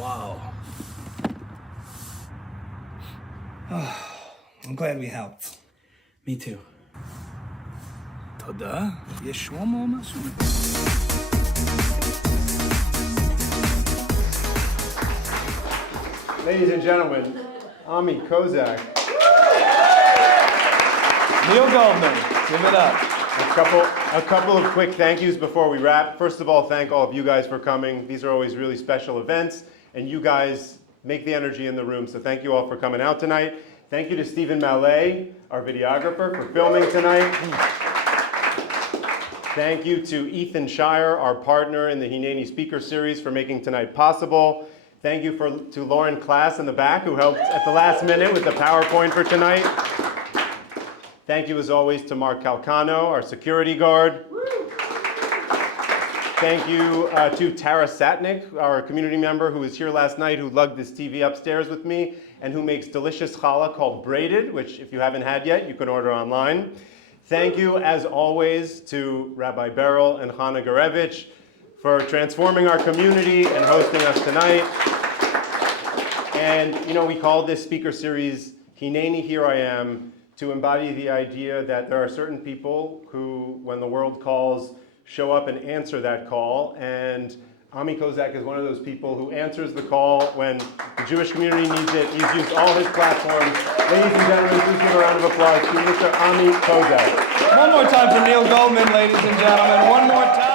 wow. I'm glad we helped. Me too. תודה. יש שום או משהו? Ladies and gentlemen, Ami Kozak. Neil Goldman, give it up. A couple of quick thank yous before we wrap. First of all, thank all of you guys for coming. These are always really special events, and you guys make the energy in the room, so thank you all for coming out tonight. Thank you to Steeven, Mallet, our videographer, for filming tonight. Thank you to Ethan Shire, our partner in the Hineni Speaker Series, for making tonight possible. Thank you to Lauren Klass in the back, who helped at the last minute with the PowerPoint for tonight. Thank you, as always, to Mark Calcano, our security guard. Thank you to Tara Satnick, our community member who was here last night, who lugged this TV upstairs with me, and who makes delicious challah called Braided, which if you haven't had yet, you can order online. Thank you, as always, to Rabbi Beryl and Chana Garevich for transforming our community and hosting us tonight. And, you know, we called this speaker series Hineni, Here I Am, to embody the idea that there are certain people who, when the world calls, show up and answer that call. And Ami Kozak is one of those people who answers the call when the Jewish community needs it. He's used all his platforms. Ladies and gentlemen, please give a round of applause to Mr. Ami Kozak. One more time for Neil Goldman, ladies and gentlemen. One more time.